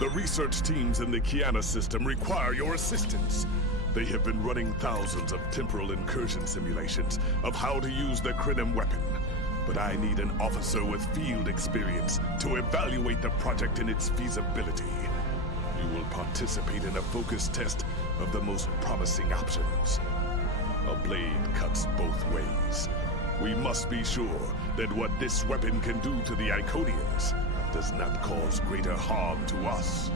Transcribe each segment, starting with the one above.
The research teams in the Kiana system require your assistance. They have been running thousands of temporal incursion simulations of how to use the Krenim weapon. But I need an officer with field experience to evaluate the project and its feasibility. You will participate in a focus test of the most promising options. A blade cuts both ways. We must be sure that what this weapon can do to the Iconians does not cause greater harm to us.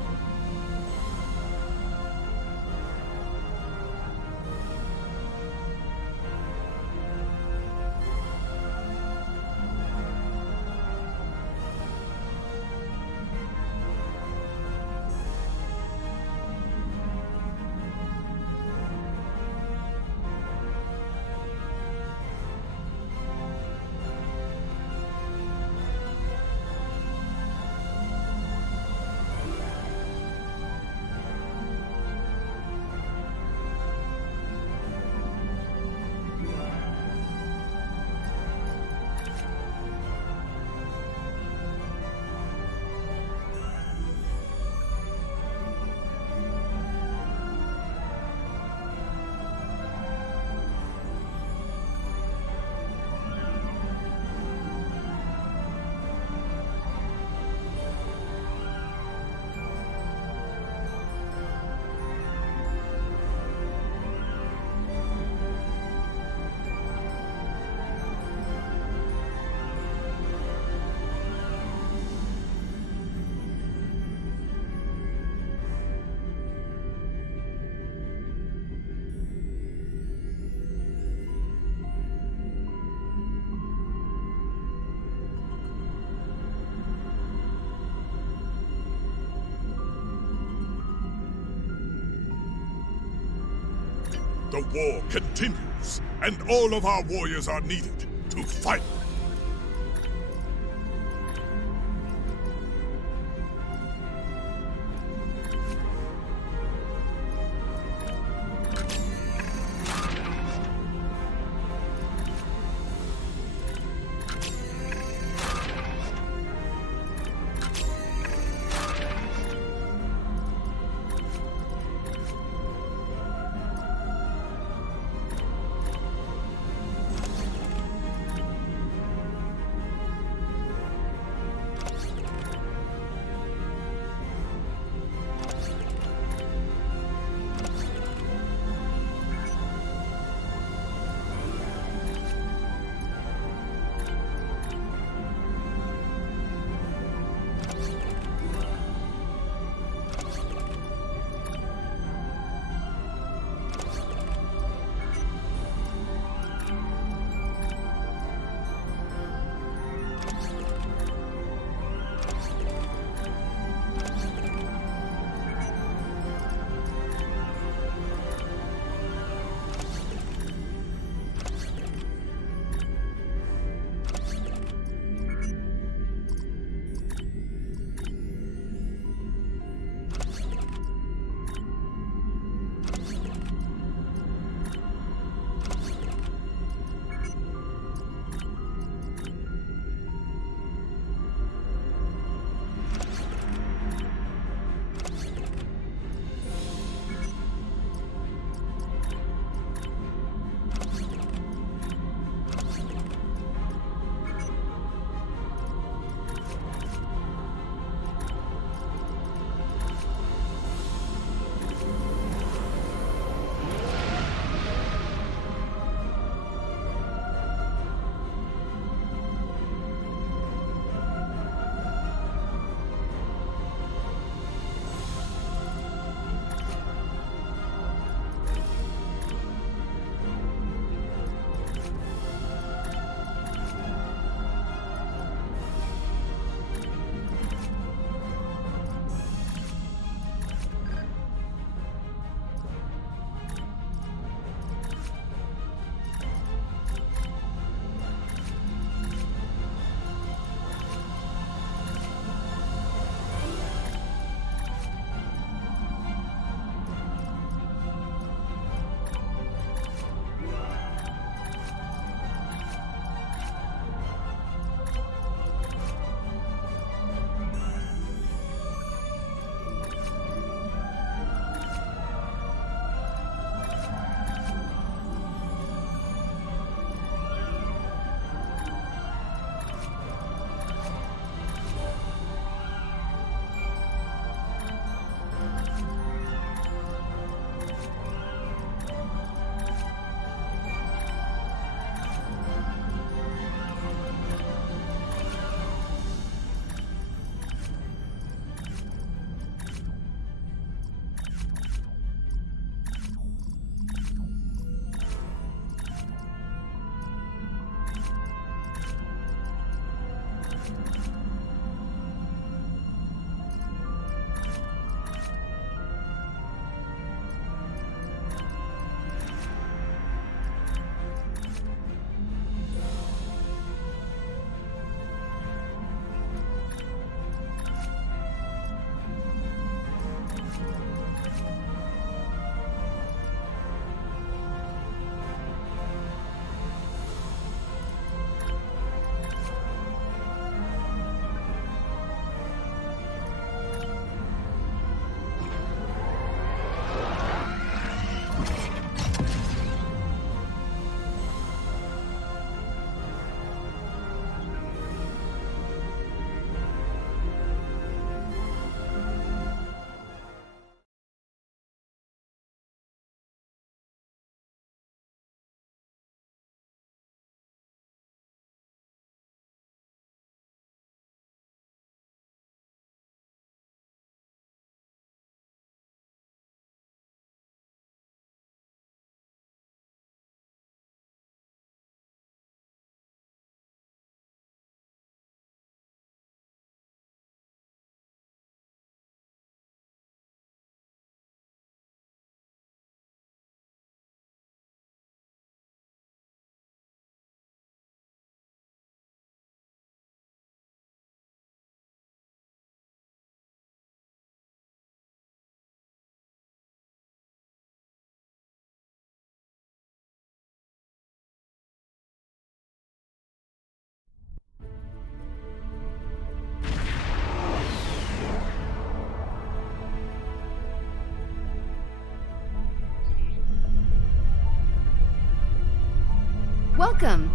The war continues, and all of our warriors are needed to fight. Welcome!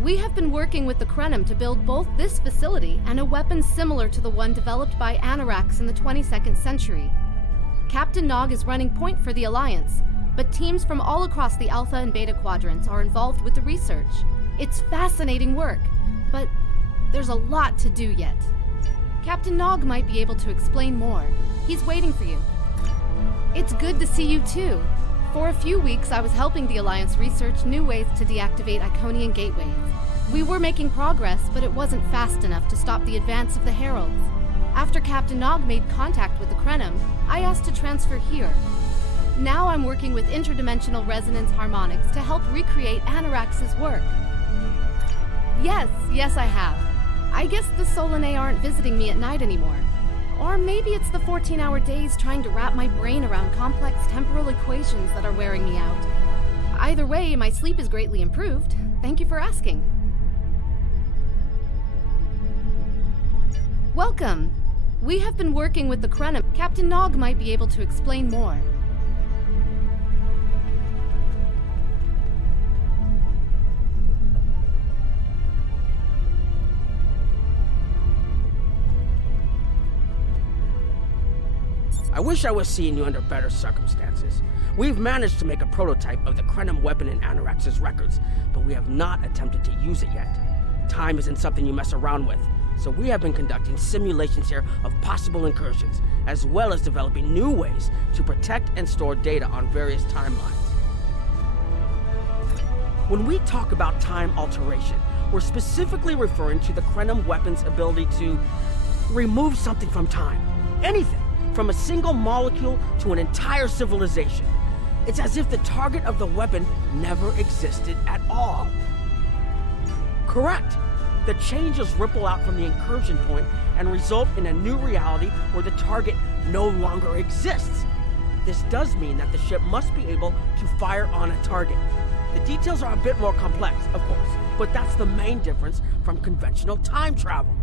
We have been working with the Krenim to build both this facility and a weapon similar to the one developed by Anoraks in the 22nd century. Captain Nog is running point for the Alliance, but teams from all across the Alpha and Beta quadrants are involved with the research. It's fascinating work, but there's a lot to do yet. Captain Nog might be able to explain more. He's waiting for you. It's good to see you too. For a few weeks, I was helping the Alliance research new ways to deactivate Iconian gateways. We were making progress, but it wasn't fast enough to stop the advance of the Heralds. After Captain Nog made contact with the Krenim, I asked to transfer here. Now I'm working with interdimensional resonance harmonics to help recreate Anoraks' work. Yes, I have. I guess the Solanae aren't visiting me at night anymore. Or maybe it's the 14-hour days trying to wrap my brain around complex temporal equations that are wearing me out. Either way, my sleep is greatly improved. Thank you for asking. Welcome! We have been working with the Krenim. Captain Nog might be able to explain more. I wish I was seeing you under better circumstances. We've managed to make a prototype of the Krenim weapon in Anoraks' records, but we have not attempted to use it yet. Time isn't something you mess around with, so we have been conducting simulations here of possible incursions, as well as developing new ways to protect and store data on various timelines. When we talk about time alteration, we're specifically referring to the Krenim weapon's ability to remove something from time. Anything. From a single molecule to an entire civilization. It's as if the target of the weapon never existed at all. Correct. The changes ripple out from the incursion point and result in a new reality where the target no longer exists. This does mean that the ship must be able to fire on a target. The details are a bit more complex, of course, but that's the main difference from conventional time travel.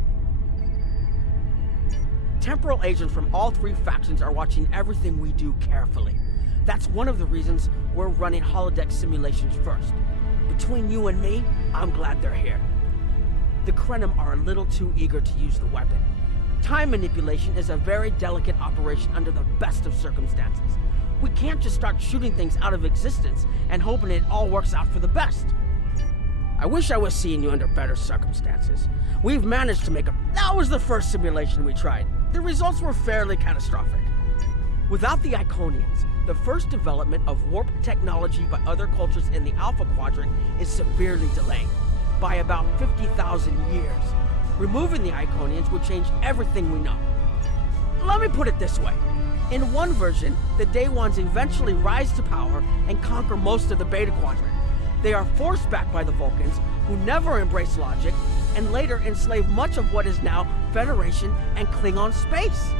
Temporal agents from all three factions are watching everything we do carefully. That's one of the reasons we're running holodeck simulations first. Between you and me, I'm glad they're here. The Krenim are a little too eager to use the weapon. Time manipulation is a very delicate operation under the best of circumstances. We can't just start shooting things out of existence and hoping it all works out for the best. I wish I was seeing you under better circumstances. We've managed to make a... That was the first simulation we tried. The results were fairly catastrophic. Without the Iconians, the first development of warp technology by other cultures in the Alpha Quadrant is severely delayed, by about 50,000 years. Removing the Iconians would change everything we know. Let me put it this way. In one version, the Day Ones eventually rise to power and conquer most of the Beta Quadrant. They are forced back by the Vulcans, who never embrace logic, and later enslave much of what is now Federation and Klingon space.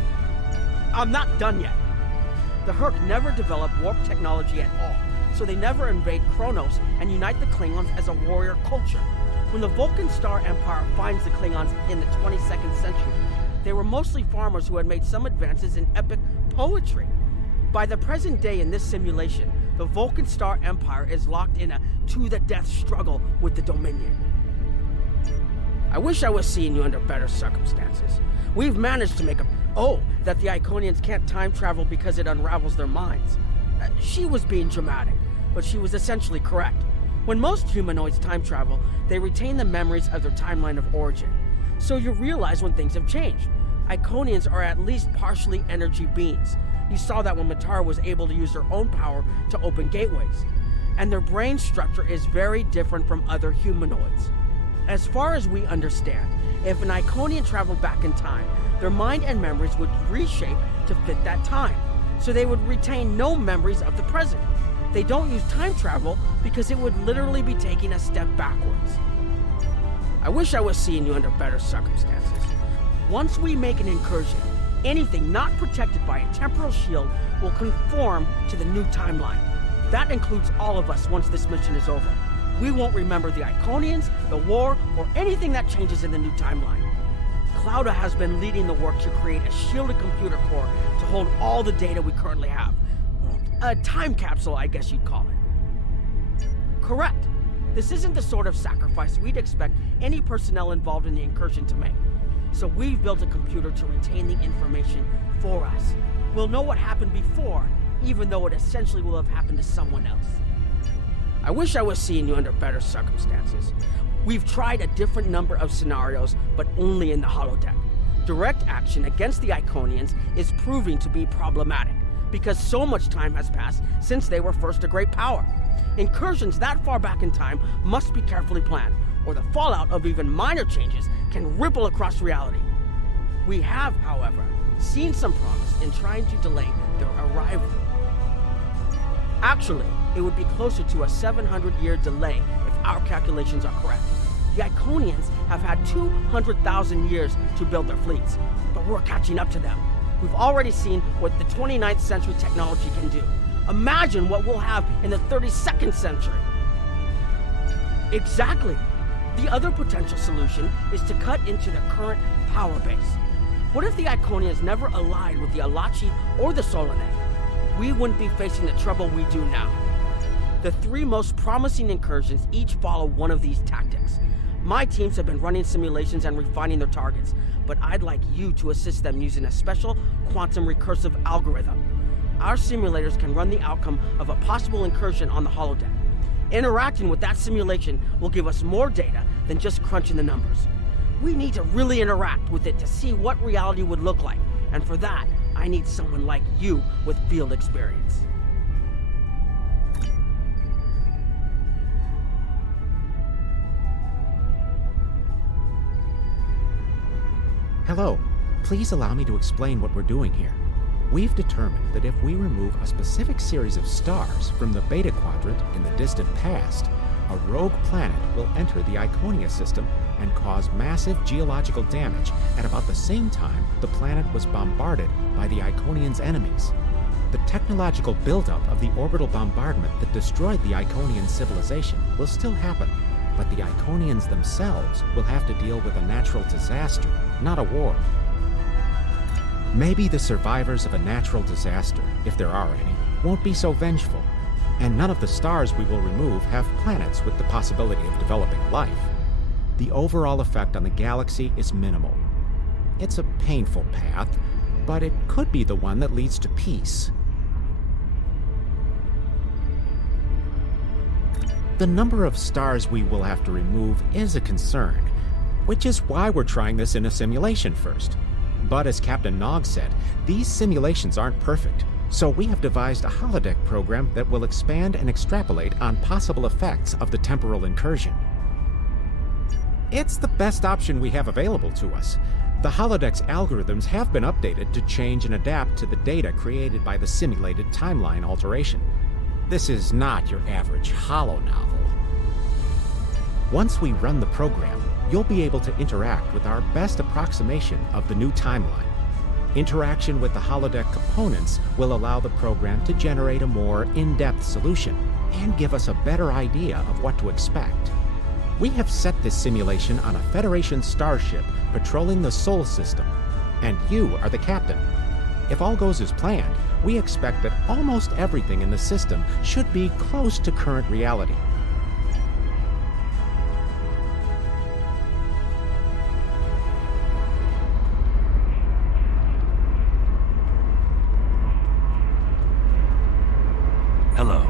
I'm not done yet. The Herc never developed warp technology at all, so they never invade Kronos and unite the Klingons as a warrior culture. When the Vulcan Star Empire finds the Klingons in the 22nd century, they were mostly farmers who had made some advances in epic poetry. By the present day in this simulation, the Vulcan Star Empire is locked in a to-the-death struggle with the Dominion. I wish I was seeing you under better circumstances. We've managed to make a... Oh, that the Iconians can't time travel because it unravels their minds. She was being dramatic, but she was essentially correct. When most humanoids time travel, they retain the memories of their timeline of origin. So you realize when things have changed. Iconians are at least partially energy beings. You saw that when Matara was able to use her own power to open gateways. And their brain structure is very different from other humanoids. As far as we understand, if an Iconian traveled back in time, their mind and memories would reshape to fit that time, so they would retain no memories of the present. They don't use time travel because it would literally be taking a step backwards. I wish I was seeing you under better circumstances. Once we make an incursion, anything not protected by a temporal shield will conform to the new timeline. That includes all of us once this mission is over. We won't remember the Iconians, the war, or anything that changes in the new timeline. Clouda has been leading the work to create a shielded computer core to hold all the data we currently have. A time capsule, I guess you'd call it. Correct. This isn't the sort of sacrifice we'd expect any personnel involved in the incursion to make. So we've built a computer to retain the information for us. We'll know what happened before, even though it essentially will have happened to someone else. I wish I was seeing you under better circumstances. We've tried a different number of scenarios, but only in the holodeck. Direct action against the Iconians is proving to be problematic, because so much time has passed since they were first a great power. Incursions that far back in time must be carefully planned, or the fallout of even minor changes can ripple across reality. We have, however, seen some promise in trying to delay their arrival. Actually, it would be closer to a 700-year delay if our calculations are correct. The Iconians have had 200,000 years to build their fleets, but we're catching up to them. We've already seen what the 29th century technology can do. Imagine what we'll have in the 32nd century. Exactly. The other potential solution is to cut into the current power base. What if the Iconians never allied with the Alachi or the Solanae? We wouldn't be facing the trouble we do now. The three most promising incursions each follow one of these tactics. My teams have been running simulations and refining their targets, but I'd like you to assist them using a special quantum recursive algorithm. Our simulators can run the outcome of a possible incursion on the holodeck. Interacting with that simulation will give us more data than just crunching the numbers. We need to really interact with it to see what reality would look like, and for that, I need someone like you with field experience. Hello. Please allow me to explain what we're doing here. We've determined that if we remove a specific series of stars from the Beta Quadrant in the distant past, a rogue planet will enter the Iconia system and cause massive geological damage at about the same time the planet was bombarded by the Iconians' enemies. The technological buildup of the orbital bombardment that destroyed the Iconian civilization will still happen, but the Iconians themselves will have to deal with a natural disaster, not a war. Maybe the survivors of a natural disaster, if there are any, won't be so vengeful, and none of the stars we will remove have planets with the possibility of developing life. The overall effect on the galaxy is minimal. It's a painful path, but it could be the one that leads to peace. The number of stars we will have to remove is a concern, which is why we're trying this in a simulation first. But as Captain Nog said, these simulations aren't perfect, so we have devised a holodeck program that will expand and extrapolate on possible effects of the temporal incursion. It's the best option we have available to us. The holodeck's algorithms have been updated to change and adapt to the data created by the simulated timeline alteration. This is not your average holo novel. Once we run the program, you'll be able to interact with our best approximation of the new timeline. Interaction with the holodeck components will allow the program to generate a more in-depth solution and give us a better idea of what to expect. We have set this simulation on a Federation starship patrolling the Sol system, and you are the captain. If all goes as planned, we expect that almost everything in the system should be close to current reality. Hello.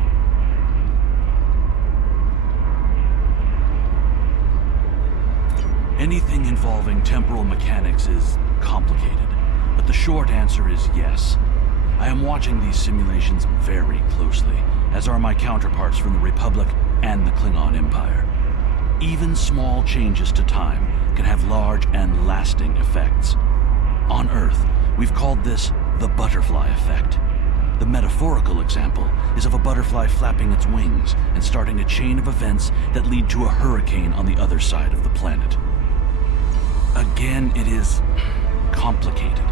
Anything involving temporal mechanics is complicated, but the short answer is yes. I am watching these simulations very closely, as are my counterparts from the Republic and the Klingon Empire. Even small changes to time can have large and lasting effects. On Earth, we've called this the butterfly effect. The metaphorical example is of a butterfly flapping its wings and starting a chain of events that lead to a hurricane on the other side of the planet. Again, it is complicated.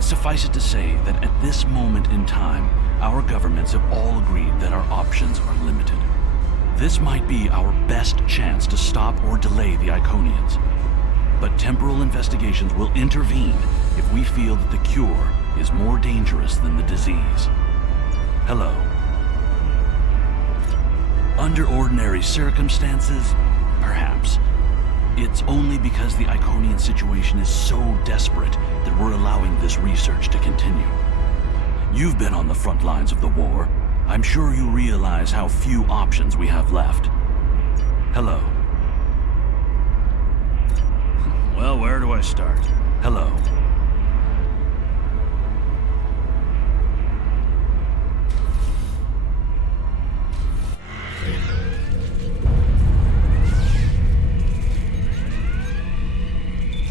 Suffice it to say that at this moment in time, our governments have all agreed that our options are limited. This might be our best chance to stop or delay the Iconians. But temporal investigations will intervene if we feel that the cure is more dangerous than the disease. Hello. Under ordinary circumstances, perhaps. It's only because the Iconian situation is so desperate that we're allowing this research to continue. You've been on the front lines of the war. I'm sure you realize how few options we have left. Hello. Well, where do I start? Hello.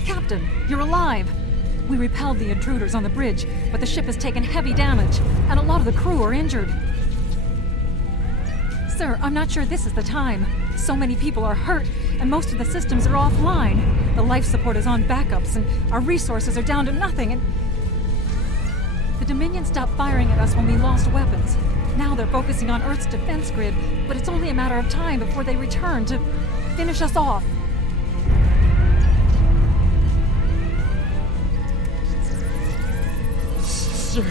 Captain, you're alive! We repelled the intruders on the bridge, but the ship has taken heavy damage, and a lot of the crew are injured. Sir, I'm not sure this is the time. So many people are hurt, and most of the systems are offline. The life support is on backups, and our resources are down to nothing, and... The Dominion stopped firing at us when we lost weapons. Now they're focusing on Earth's defense grid, but it's only a matter of time before they return to finish us off. Sir,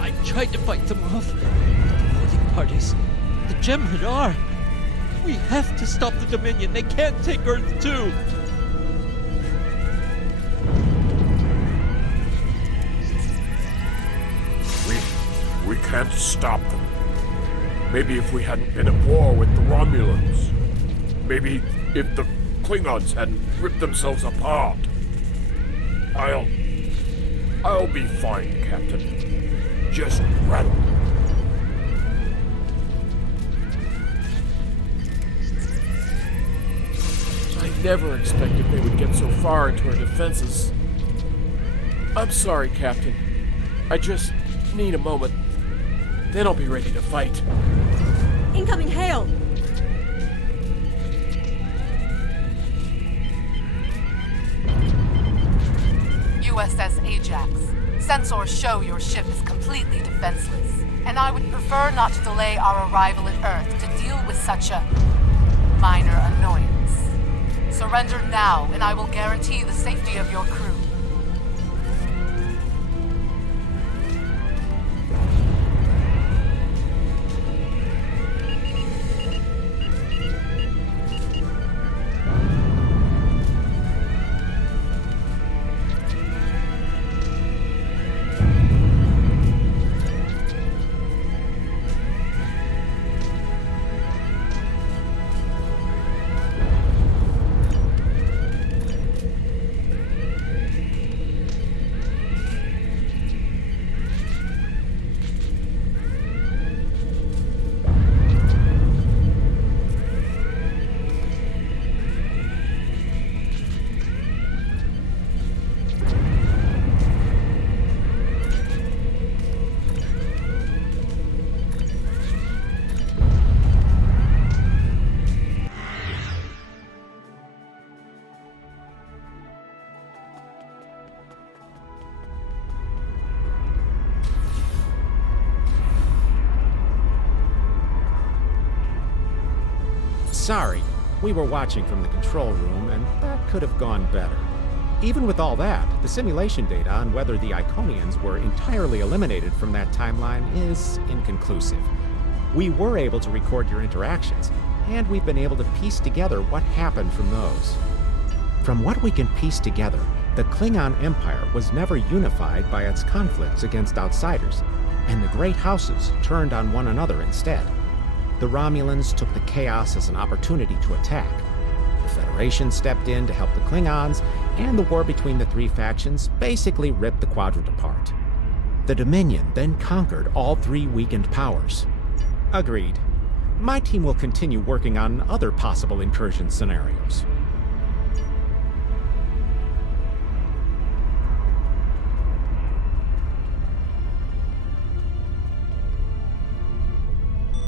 I tried to fight them off. The voting parties, the Jem'Hadar. We have to stop the Dominion. They can't take Earth too. We can't stop them. Maybe if we hadn't been at war with the Romulans. Maybe if the Klingons hadn't ripped themselves apart. I'll be fine, Captain. Just rattle. I never expected they would get so far into our defenses. I'm sorry, Captain. I just need a moment. Then I'll be ready to fight. Incoming hail! USS Ajax. Sensors show your ship is completely defenseless, and I would prefer not to delay our arrival at Earth to deal with such a minor annoyance. Surrender now, and I will guarantee the safety of your crew. Sorry, we were watching from the control room, and that could have gone better. Even with all that, the simulation data on whether the Iconians were entirely eliminated from that timeline is inconclusive. We were able to record your interactions, and we've been able to piece together what happened from those. From what we can piece together, the Klingon Empire was never unified by its conflicts against outsiders, and the great houses turned on one another instead. The Romulans took the chaos as an opportunity to attack. The Federation stepped in to help the Klingons, and the war between the three factions basically ripped the quadrant apart. The Dominion then conquered all three weakened powers. Agreed. My team will continue working on other possible incursion scenarios.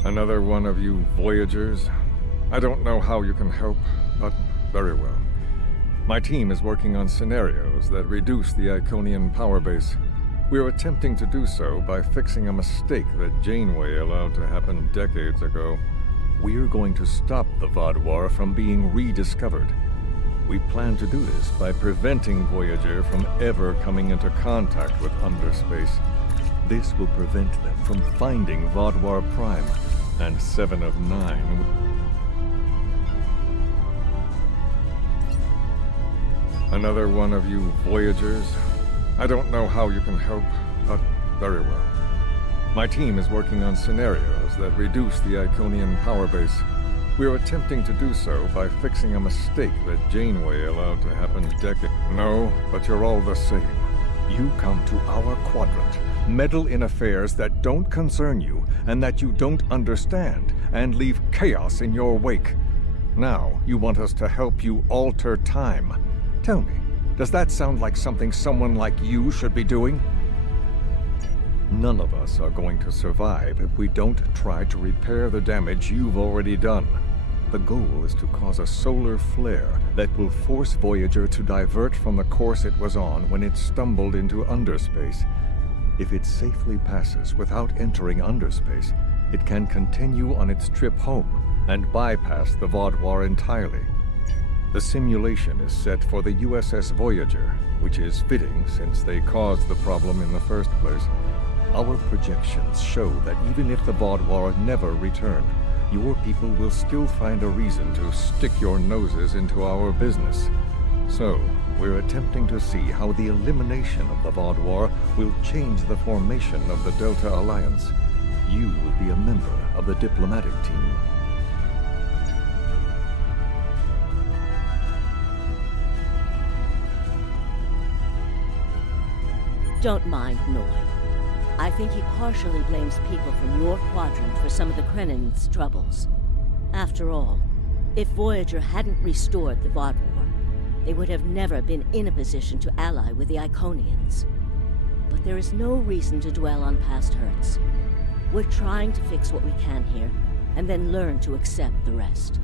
Another one of you Voyagers? I don't know how you can help, but very well. My team is working on scenarios that reduce the Iconian power base. We are attempting to do so by fixing a mistake that Janeway allowed to happen decades ago. We are going to stop the Vaadwaur from being rediscovered. We plan to do this by preventing Voyager from ever coming into contact with underspace. This will prevent them from finding Vaadwaur Prime. and 7 of 9. Another one of you Voyagers? I don't know how you can help, but very well. My team is working on scenarios that reduce the Iconian power base. We're attempting to do so by fixing a mistake that Janeway allowed to happen decades. No, but you're all the same. You come to our quadrant, meddle in affairs that don't concern you and that you don't understand, and leave chaos in your wake. Now, you want us to help you alter time. Tell me, does that sound like something someone like you should be doing? None of us are going to survive if we don't try to repair the damage you've already done. The goal is to cause a solar flare that will force Voyager to divert from the course it was on when it stumbled into underspace. If it safely passes without entering underspace, it can continue on its trip home and bypass the Vaadwaur entirely. The simulation is set for the USS Voyager, which is fitting since they caused the problem in the first place. Our projections show that even if the Vaadwaur never return, your people will still find a reason to stick your noses into our business. So, we're attempting to see how the elimination of the Vaadwaur will change the formation of the Delta Alliance. You will be a member of the diplomatic team. Don't mind Ngai. I think he partially blames people from your quadrant for some of the Krenim's troubles. After all, if Voyager hadn't restored the Vaadwaur, they would have never been in a position to ally with the Iconians. But there is no reason to dwell on past hurts. We're trying to fix what we can here, and then learn to accept the rest.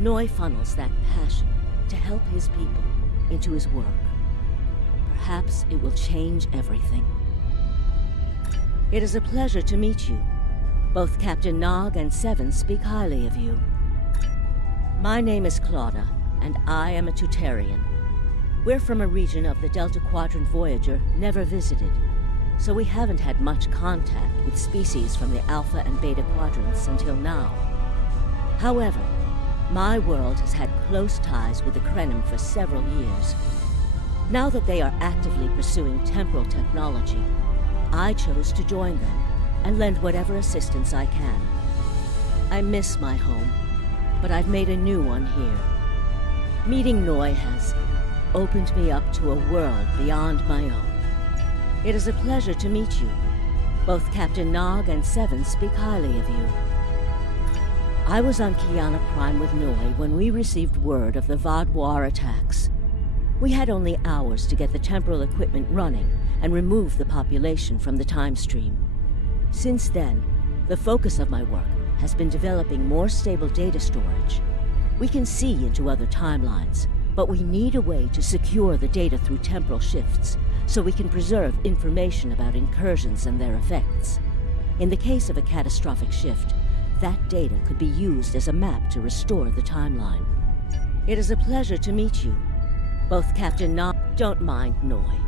Ngai funnels that passion to help his people into his work. Perhaps it will change everything. It is a pleasure to meet you. Both Captain Nog and Seven speak highly of you. My name is Claudia, and I am a Tutarian. We're from a region of the Delta Quadrant Voyager never visited, so we haven't had much contact with species from the Alpha and Beta quadrants until now. However, my world has had close ties with the Krenim for several years. Now that they are actively pursuing temporal technology, I chose to join them and lend whatever assistance I can. I miss my home, but I've made a new one here. Meeting Ngai has opened me up to a world beyond my own. It is a pleasure to meet you. Both Captain Nog and Seven speak highly of you. I was on Kiana Prime with Ngai when we received word of the Vaadwaur attacks. We had only hours to get the temporal equipment running and remove the population from the time stream. Since then, the focus of my work has been developing more stable data storage. We can see into other timelines, but we need a way to secure the data through temporal shifts, so we can preserve information about incursions and their effects. In the case of a catastrophic shift, that data could be used as a map to restore the timeline. It is a pleasure to meet you. Both Captain Nog... Don't mind Ngai.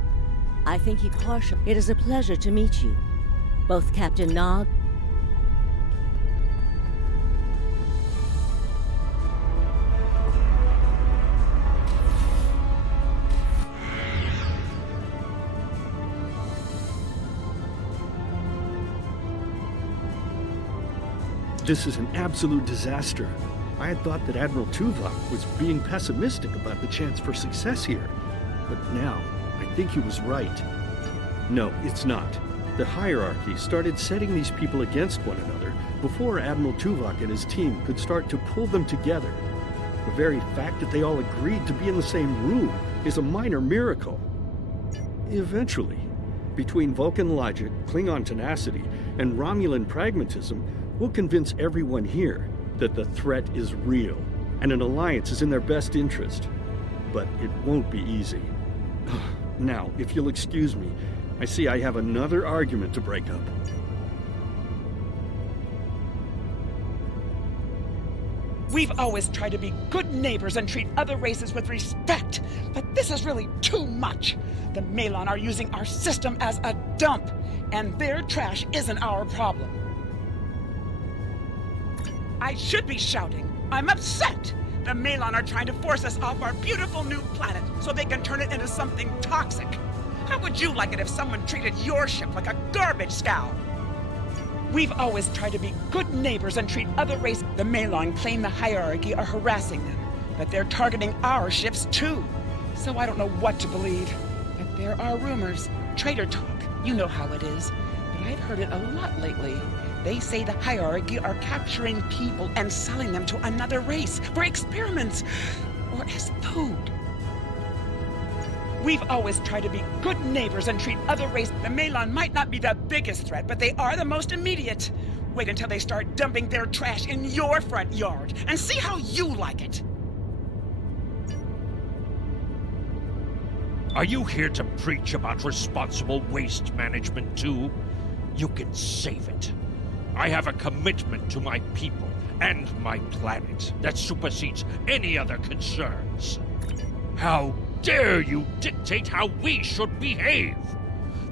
I think he partially... It is a pleasure to meet you. Both Captain Nog... This is an absolute disaster. I had thought that Admiral Tuvok was being pessimistic about the chance for success here. But now, I think he was right. No, it's not. The hierarchy started setting these people against one another before Admiral Tuvok and his team could start to pull them together. The very fact that they all agreed to be in the same room is a minor miracle. Eventually, between Vulcan logic, Klingon tenacity, and Romulan pragmatism, we'll convince everyone here that the threat is real, and an alliance is in their best interest. But it won't be easy. Now, if you'll excuse me, I see I have another argument to break up. We've always tried to be good neighbors and treat other races with respect, but this is really too much. The Malon are using our system as a dump, and their trash isn't our problem. I should be shouting. I'm upset. The Malon are trying to force us off our beautiful new planet so they can turn it into something toxic. How would you like it if someone treated your ship like a garbage scow? We've always tried to be good neighbors and treat other races. The Malon claim the hierarchy are harassing them, but they're targeting our ships too. So I don't know what to believe. But there are rumors, traitor talk, you know how it is. But I've heard it a lot lately. They say the hierarchy are capturing people and selling them to another race for experiments or as food. We've always tried to be good neighbors and treat other races. The Malon might not be the biggest threat, but they are the most immediate. Wait until they start dumping their trash in your front yard and see how you like it. Are you here to preach about responsible waste management too? You can save it. I have a commitment to my people and my planet that supersedes any other concerns. How dare you dictate how we should behave?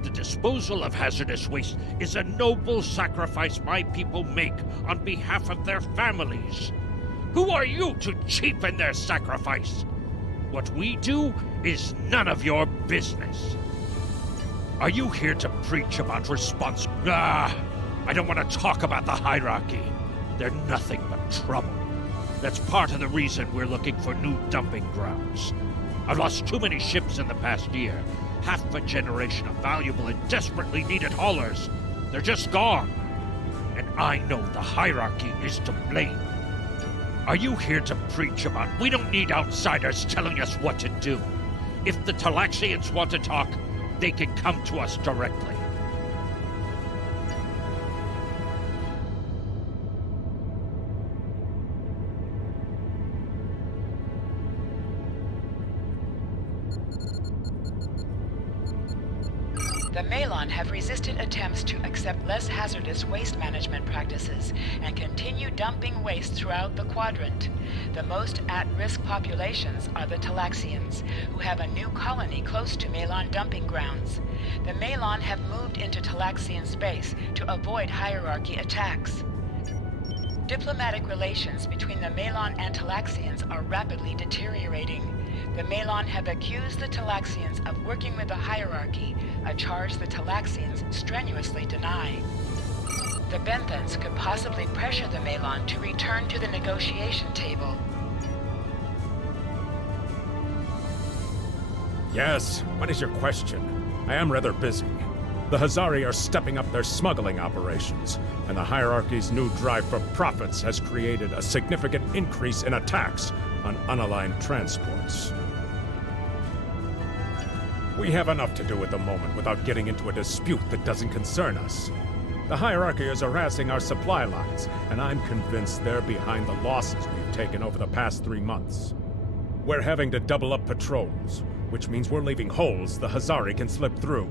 The disposal of hazardous waste is a noble sacrifice my people make on behalf of their families. Who are you to cheapen their sacrifice? What we do is none of your business. Are you here to preach about I don't want to talk about the hierarchy. They're nothing but trouble. That's part of the reason we're looking for new dumping grounds. I've lost too many ships in the past year. Half a generation of valuable and desperately needed haulers. They're just gone. And I know the hierarchy is to blame. Are you here to preach about we don't need outsiders telling us what to do? If the Talaxians want to talk, they can come to us directly. The Malon have resisted attempts to accept less hazardous waste management practices and continue dumping waste throughout the quadrant. The most at-risk populations are the Talaxians, who have a new colony close to Malon dumping grounds. The Malon have moved into Talaxian space to avoid hierarchy attacks. Diplomatic relations between the Malon and Talaxians are rapidly deteriorating. The Malon have accused the Talaxians of working with the hierarchy, a charge the Talaxians strenuously deny. The Benthans could possibly pressure the Malon to return to the negotiation table. Yes, what is your question? I am rather busy. The Hazari are stepping up their smuggling operations, and the hierarchy's new drive for profits has created a significant increase in attacks on unaligned transports. We have enough to do at the moment without getting into a dispute that doesn't concern us. The hierarchy is harassing our supply lines, and I'm convinced they're behind the losses we've taken over the past 3 months. We're having to double up patrols, which means we're leaving holes the Hazari can slip through.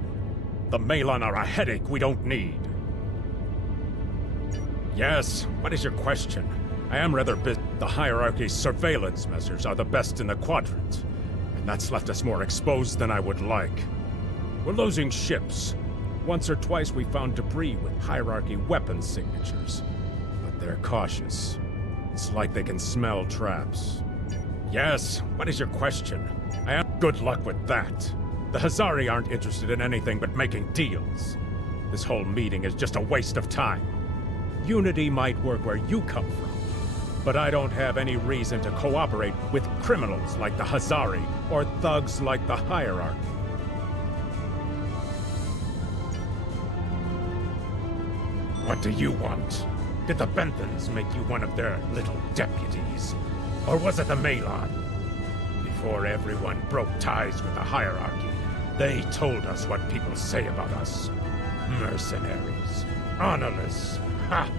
The Malon are a headache we don't need. Yes, what is your question? I am rather busy. The hierarchy's surveillance measures are the best in the quadrant, and that's left us more exposed than I would like. We're losing ships. Once or twice we found debris with hierarchy weapon signatures, but they're cautious. It's like they can smell traps. Yes, what is your question? I am good luck with that. The Hazari aren't interested in anything but making deals. This whole meeting is just a waste of time. Unity might work where you come from, but I don't have any reason to cooperate with criminals like the Hazari or thugs like the hierarchy. What do you want? Did the Benthans make you one of their little deputies? Or was it the Malon? Before everyone broke ties with the hierarchy, they told us what people say about us. Mercenaries. Honorless. Ha!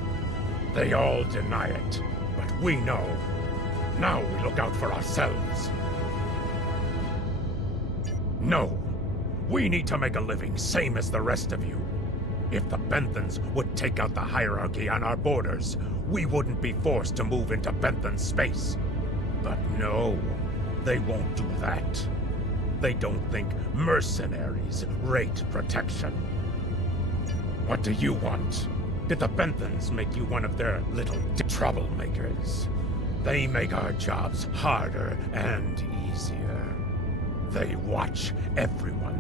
They all deny it, but we know. Now we look out for ourselves. No. We need to make a living, same as the rest of you. If the Benthans would take out the hierarchy on our borders, we wouldn't be forced to move into Benthan space. But no, they won't do that. They don't think mercenaries rate protection. What do you want? Did the Benthans make you one of their little troublemakers? They make our jobs harder and easier. They watch everyone.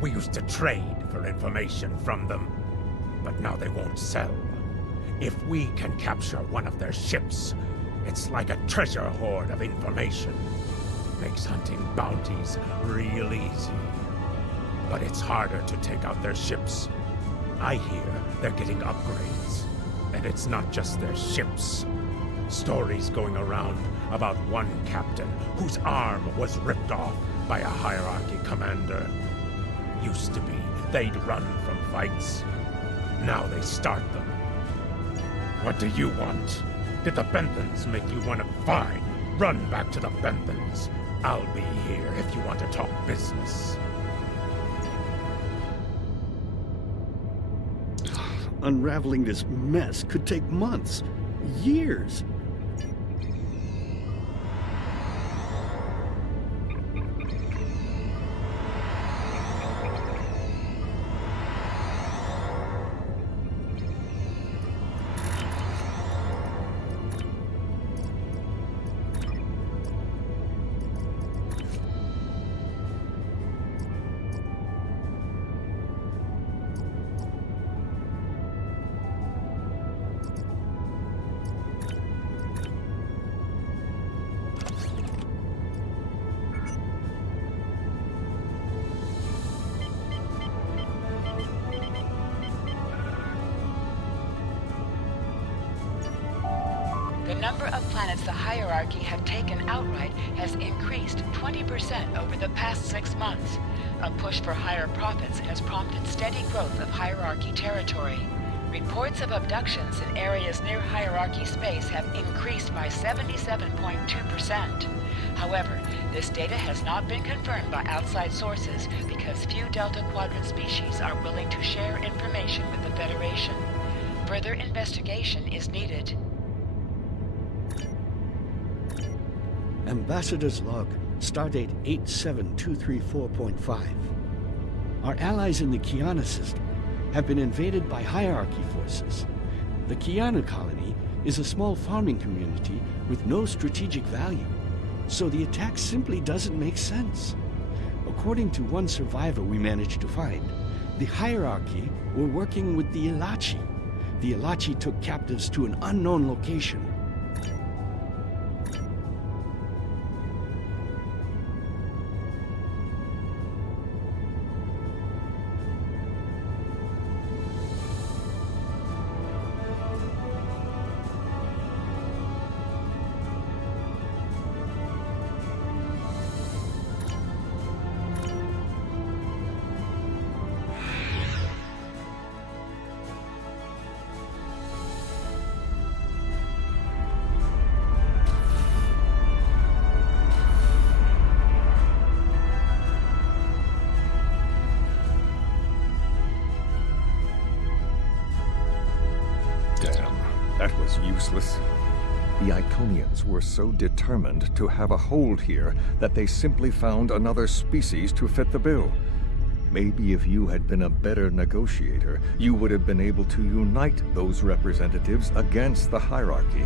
We used to trade for information from them, but now they won't sell. If we can capture one of their ships, it's like a treasure hoard of information. Makes hunting bounties real easy. But it's harder to take out their ships. I hear they're getting upgrades. And it's not just their ships. Stories going around about one captain whose arm was ripped off by a hierarchy commander. Used to be they'd run from fights. Now they start them. What do you want? Did the Benthans make you one of... Fine, run back to the Benthans. I'll be here if you want to talk business. Unraveling this mess could take months, years. The number of planets the hierarchy have taken outright has increased 20% over the past 6 months. A push for higher profits has prompted steady growth of hierarchy territory. Reports of abductions in areas near hierarchy space have increased by 77.2%. However, this data has not been confirmed by outside sources because few Delta Quadrant species are willing to share information with the Federation. Further investigation is needed. Ambassador's log, stardate 87234.5. Our allies in the Kiana system have been invaded by hierarchy forces. The Kiana colony is a small farming community with no strategic value, so the attack simply doesn't make sense. According to one survivor we managed to find, the hierarchy were working with the Ilachi. The Ilachi took captives to an unknown location. That was useless. The Iconians were so determined to have a hold here that they simply found another species to fit the bill. Maybe if you had been a better negotiator, you would have been able to unite those representatives against the hierarchy.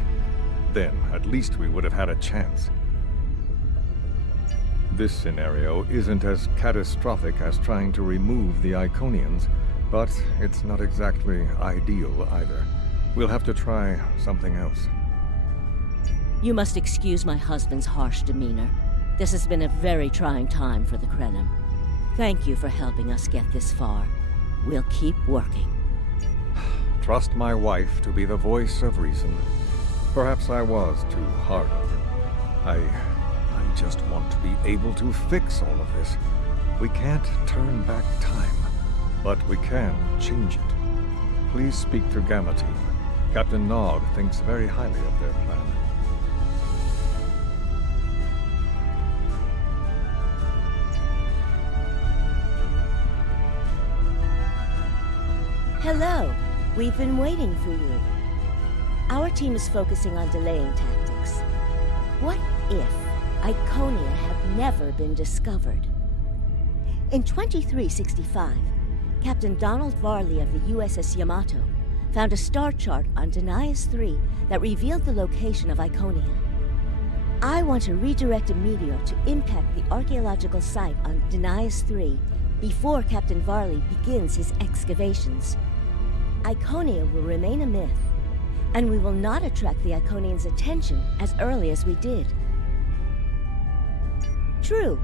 Then, at least we would have had a chance. This scenario isn't as catastrophic as trying to remove the Iconians, but it's not exactly ideal either. We'll have to try something else. You must excuse my husband's harsh demeanor. This has been a very trying time for the Krenim. Thank you for helping us get this far. We'll keep working. Trust my wife to be the voice of reason. Perhaps I was too hard on her. I just want to be able to fix all of this. We can't turn back time, but we can change it. Please speak to Gamma Team. Captain Nog thinks very highly of their plan. Hello. We've been waiting for you. Our team is focusing on delaying tactics. What if Iconia had never been discovered? In 2365, Captain Donald Varley of the USS Yamato found a star chart on Denias 3 that revealed the location of Iconia. I want to redirect a meteor to impact the archaeological site on Denias 3 before Captain Varley begins his excavations. Iconia will remain a myth, and we will not attract the Iconians' attention as early as we did. True,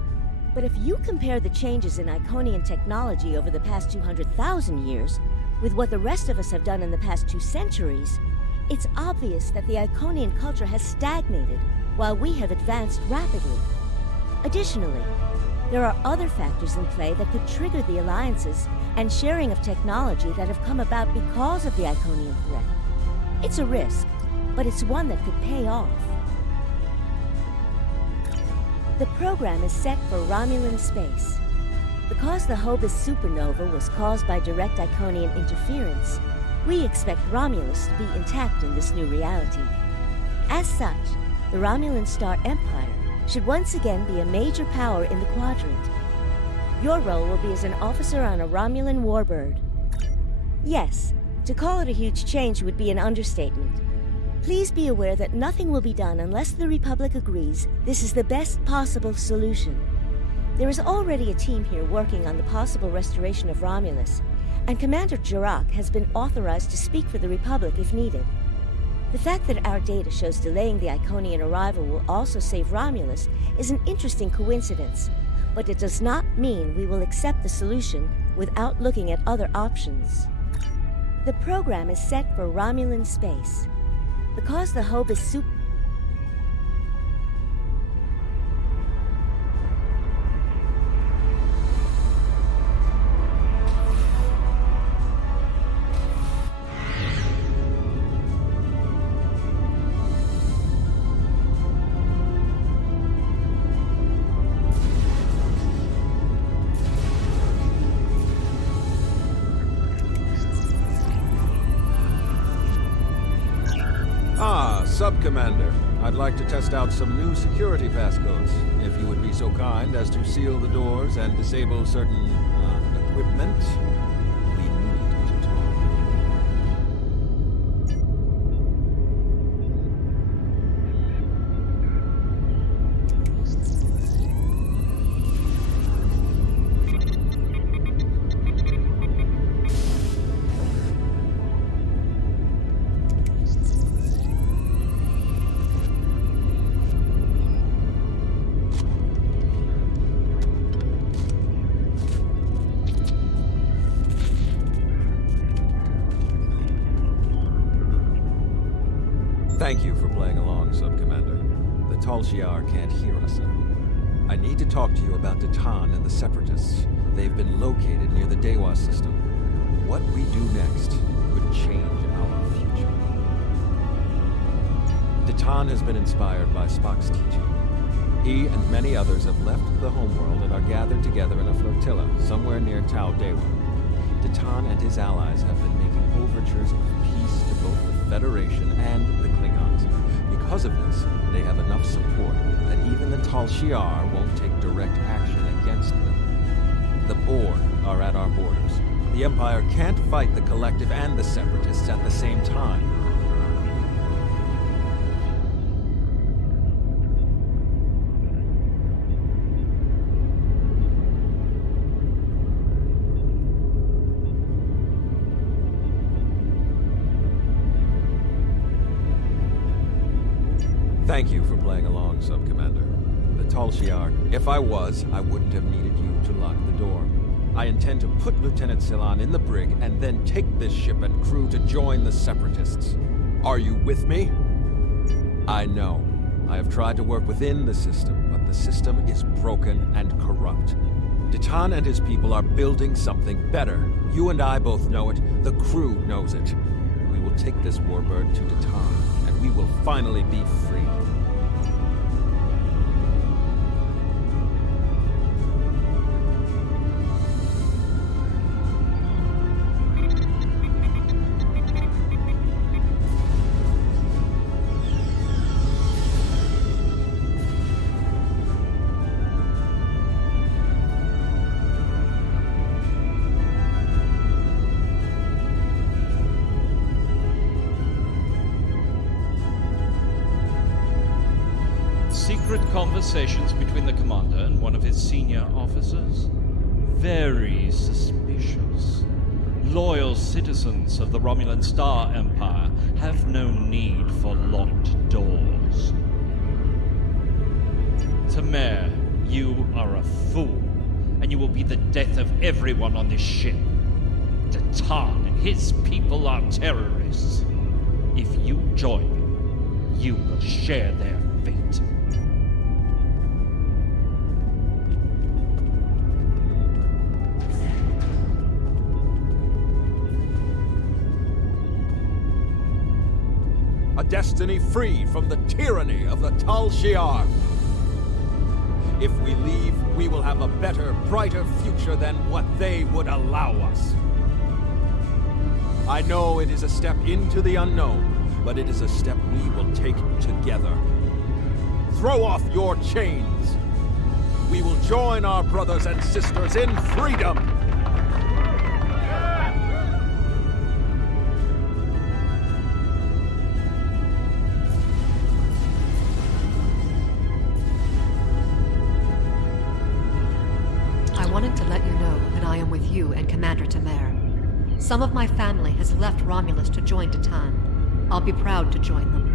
but if you compare the changes in Iconian technology over the past 200,000 years with what the rest of us have done in the past 2 centuries, it's obvious that the Iconian culture has stagnated while we have advanced rapidly. Additionally, there are other factors in play that could trigger the alliances and sharing of technology that have come about because of the Iconian threat. It's a risk, but it's one that could pay off. The program is set for Romulan space. Because the Hobus supernova was caused by direct Iconian interference, we expect Romulus to be intact in this new reality. As such, the Romulan Star Empire should once again be a major power in the quadrant. Your role will be as an officer on a Romulan warbird. Yes, to call it a huge change would be an understatement. Please be aware that nothing will be done unless the Republic agrees this is the best possible solution. There is already a team here working on the possible restoration of Romulus, and Commander Jirak has been authorized to speak for the Republic if needed. The fact that our data shows delaying the Iconian arrival will also save Romulus is an interesting coincidence, but it does not mean we will accept the solution without looking at other options. The program is set for Romulan space. Because the Hobus Sub-Commander, I'd like to test out some new security passcodes, if you would be so kind as to seal the doors and disable certain, equipment. We need to talk. Thank you for playing along, Sub-Commander. The Tal Shiar can't hear us now. I need to talk to you about Datan and the Separatists. They've been located near the Vaadwaur system. What we do next could change our future. Datan has been inspired by Spock's teaching. He and many others have left the homeworld and are gathered together in a flotilla somewhere near Tau Vaadwaur. Datan and his allies have been making overtures of peace to both the Federation and the Klingons. Because of this, they have enough support that even the Tal Shiar won't take direct action against them. The Borg are at our borders. The Empire can't fight the Collective and the Separatists at the same time. Thank you for playing along, Sub-Commander. The Tal Shiar, if I was, I wouldn't have needed you to lock the door. I intend to put Lieutenant Silan in the brig and then take this ship and crew to join the Separatists. Are you with me? I know. I have tried to work within the system, but the system is broken and corrupt. Datan and his people are building something better. You and I both know it. The crew knows it. We will take this warbird to Datan, and we will finally be free. conversations between the commander and one of his senior officers. Very suspicious. Loyal citizens of the Romulan Star Empire have no need for locked doors. Tamer, you are a fool, and you will be the death of everyone on this ship. Datan and his people are terrorists. If you join them, you will share their fate. A destiny free from the tyranny of the Tal Shiar. If we leave, we will have a better, brighter future than what they would allow us. I know it is a step into the unknown, but it is a step we will take together. Throw off your chains. We will join our brothers and sisters in freedom. I wanted to let you know that I am with you and Commander Tamer. Some of my family has left Romulus to join Datan. I'll be proud to join them.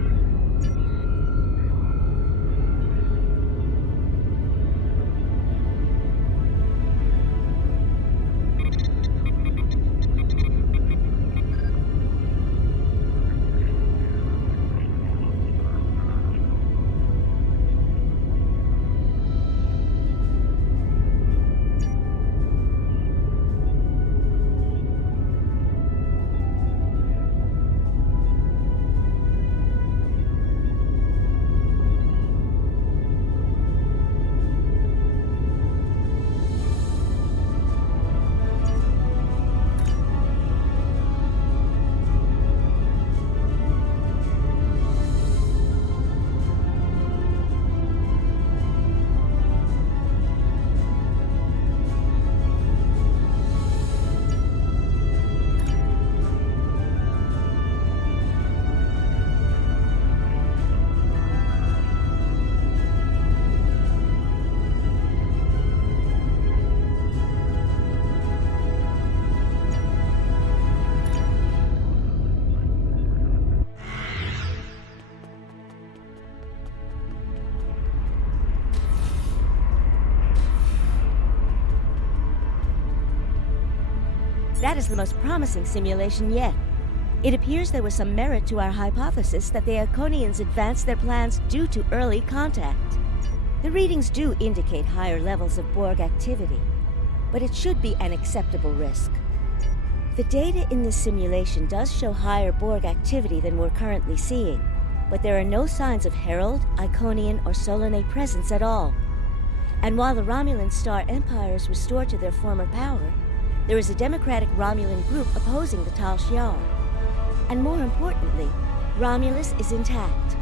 That is the most promising simulation yet. It appears there was some merit to our hypothesis that the Iconians advanced their plans due to early contact. The readings do indicate higher levels of Borg activity, but it should be an acceptable risk. The data in this simulation does show higher Borg activity than we're currently seeing, but there are no signs of Herald, Iconian, or Solanae presence at all. And while the Romulan Star Empire is restored to their former power, there is a democratic Romulan group opposing the Tal Shiar. And more importantly, Romulus is intact.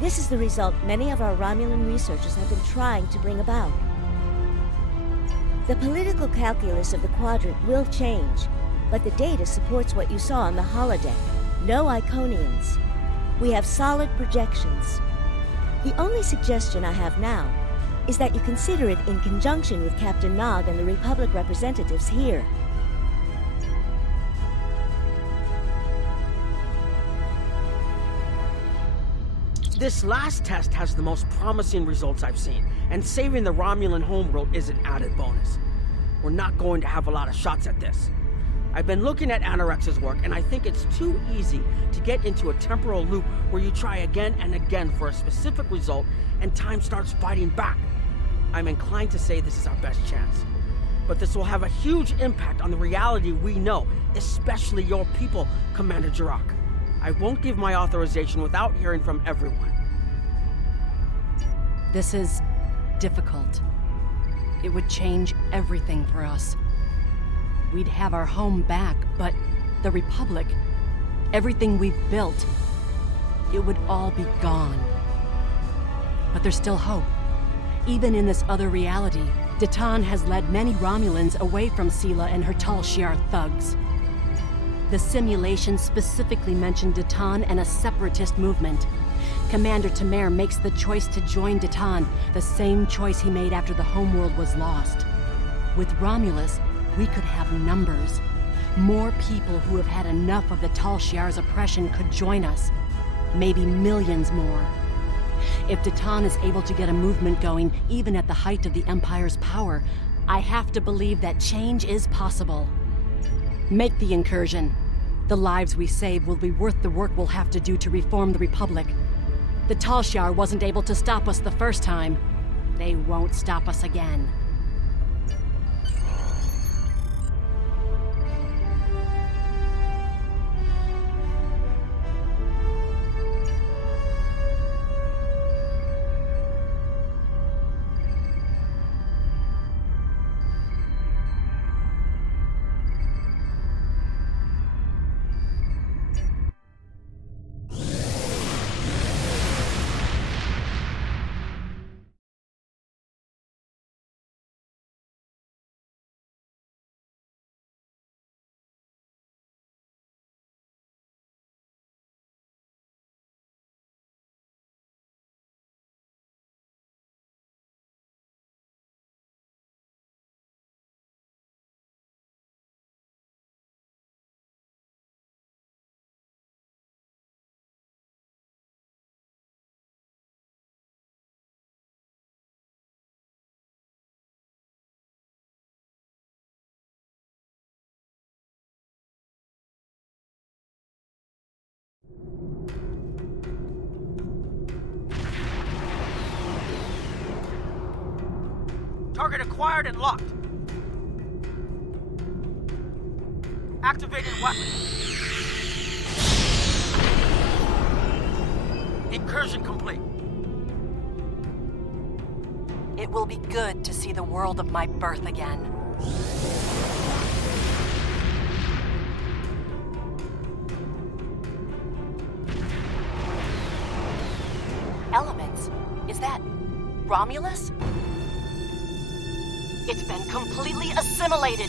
This is the result many of our Romulan researchers have been trying to bring about. The political calculus of the Quadrant will change, but the data supports what you saw on the holodeck. No Iconians. We have solid projections. The only suggestion I have now is that you consider it in conjunction with Captain Nog and the Republic representatives here. This last test has the most promising results I've seen, and saving the Romulan homeworld is an added bonus. We're not going to have a lot of shots at this. I've been looking at Anorex's work, and I think it's too easy to get into a temporal loop where you try again and again for a specific result, and time starts fighting back. I'm inclined to say this is our best chance. But this will have a huge impact on the reality we know, especially your people, Commander Jirak. I won't give my authorization without hearing from everyone. This is difficult. It would change everything for us. We'd have our home back, but the Republic, everything we've built, it would all be gone. But there's still hope. Even in this other reality, Datan has led many Romulans away from Sela and her Tal Shiar thugs. The simulation specifically mentioned Datan and a separatist movement. Commander Tamer makes the choice to join Datan, the same choice he made after the homeworld was lost. With Romulus, we could have numbers. More people who have had enough of the Tal Shiar's oppression could join us. Maybe millions more. If Datan is able to get a movement going, even at the height of the Empire's power, I have to believe that change is possible. Make the incursion. The lives we save will be worth the work we'll have to do to reform the Republic. The Tal Shiar wasn't able to stop us the first time. They won't stop us again. Target acquired and locked. Activated weapon. Incursion complete. It will be good to see the world of my birth again. Elements? Is that Romulus? It's been completely assimilated.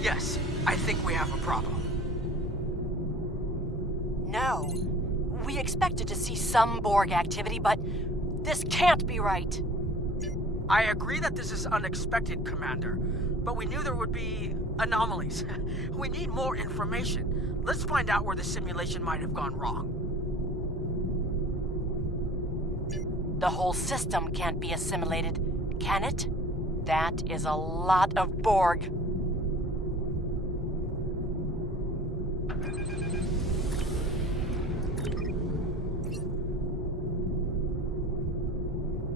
Yes, I think we have a problem. No. We expected to see some Borg activity, but this can't be right. I agree that this is unexpected, Commander, but we knew there would be anomalies. We need more information. Let's find out where the simulation might have gone wrong. The whole system can't be assimilated, can it? That is a lot of Borg.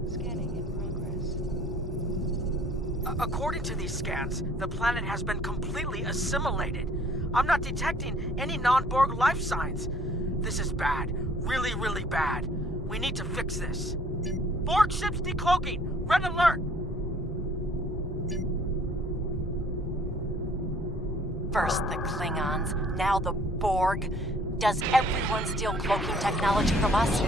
Scanning in progress. According to these scans, the planet has been completely assimilated. I'm not detecting any non-Borg life signs. This is bad. Really, really bad. We need to fix this. Borg ships decloaking! Red alert! First the Klingons, now the Borg. Does everyone steal cloaking technology from us?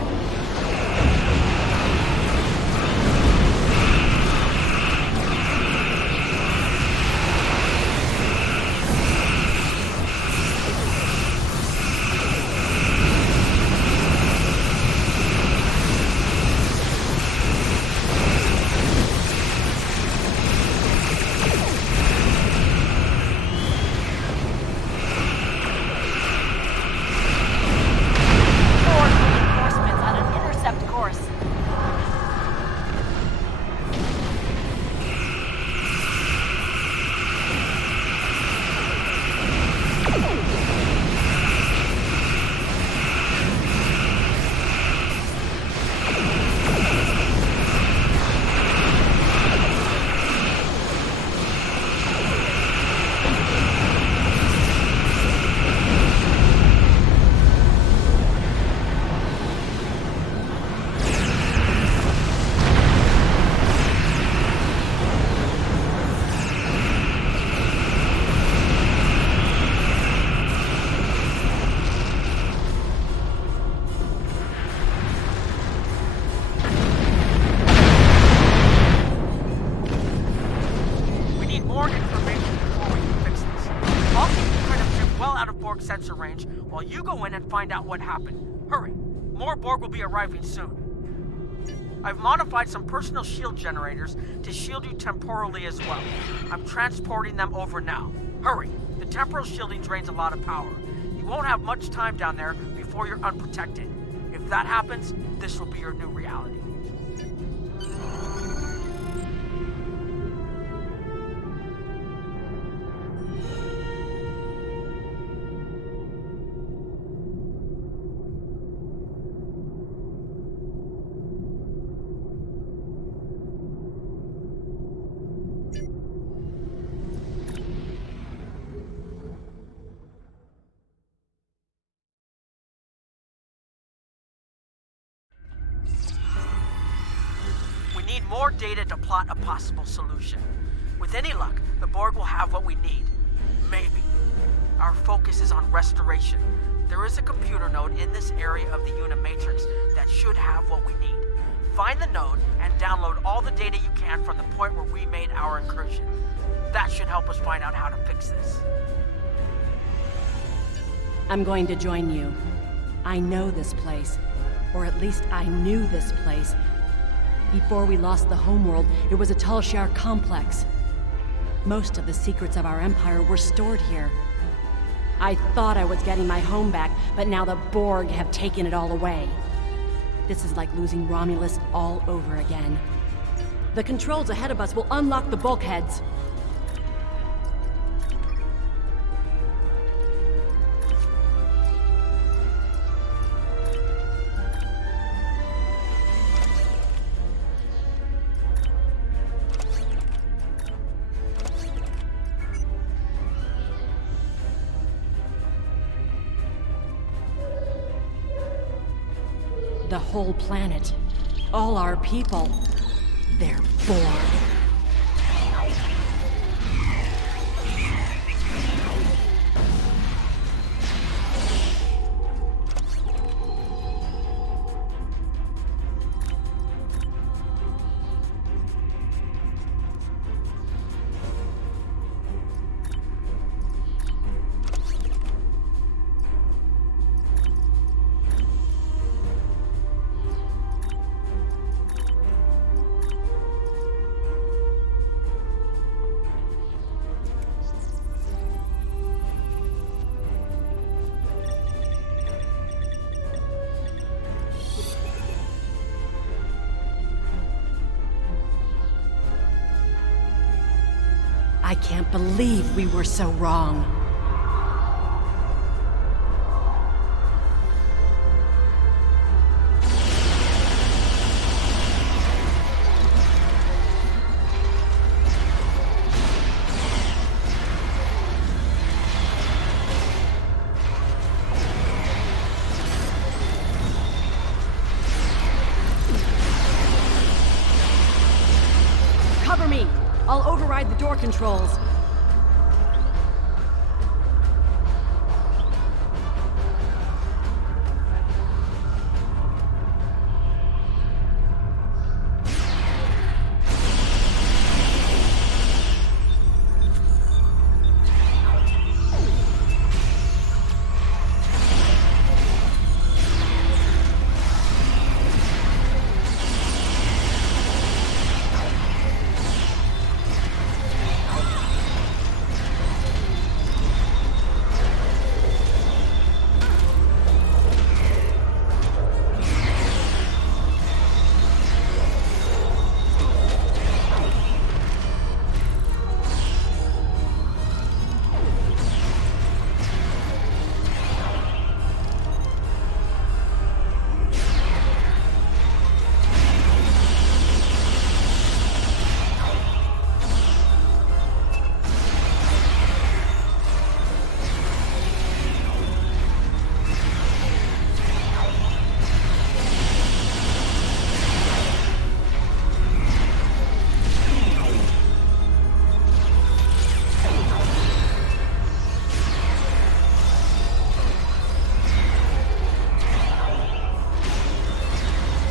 More information before we can fix this. I'll keep the Krenim out of Borg sensor range while you go in and find out what happened. Hurry. More Borg will be arriving soon. I've modified some personal shield generators to shield you temporally as well. I'm transporting them over now. Hurry. The temporal shielding drains a lot of power. You won't have much time down there before you're unprotected. If that happens, this will be your new reality. More data to plot a possible solution. With any luck, the Borg will have what we need. Maybe. Our focus is on restoration. There is a computer node in this area of the Unimatrix that should have what we need. Find the node and download all the data you can from the point where we made our incursion. That should help us find out how to fix this. I'm going to join you. I know this place. Or at least I knew this place. Before we lost the homeworld, it was a Tal Shiar complex. Most of the secrets of our empire were stored here. I thought I was getting my home back, but now the Borg have taken it all away. This is like losing Romulus all over again. The controls ahead of us will unlock the bulkheads. The whole planet, all our people, they're Borg. I can't believe we were so wrong. Cover me! I'll override the door controls.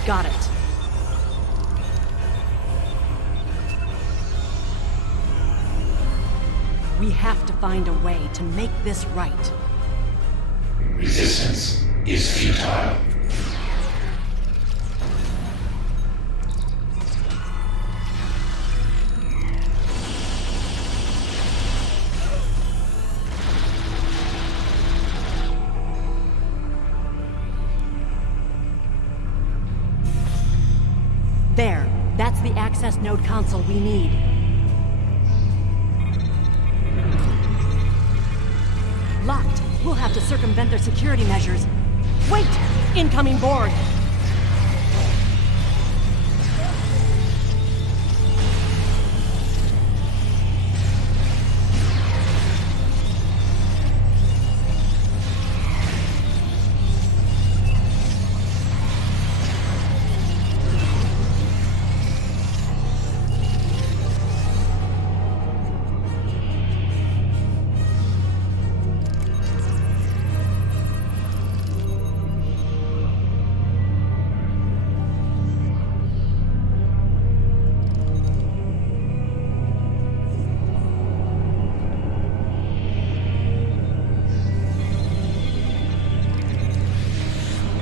Got it. We have to find a way to make this right. Resistance is futile. There. That's the access node console we need. Locked. We'll have to circumvent their security measures. Wait! Incoming Borg!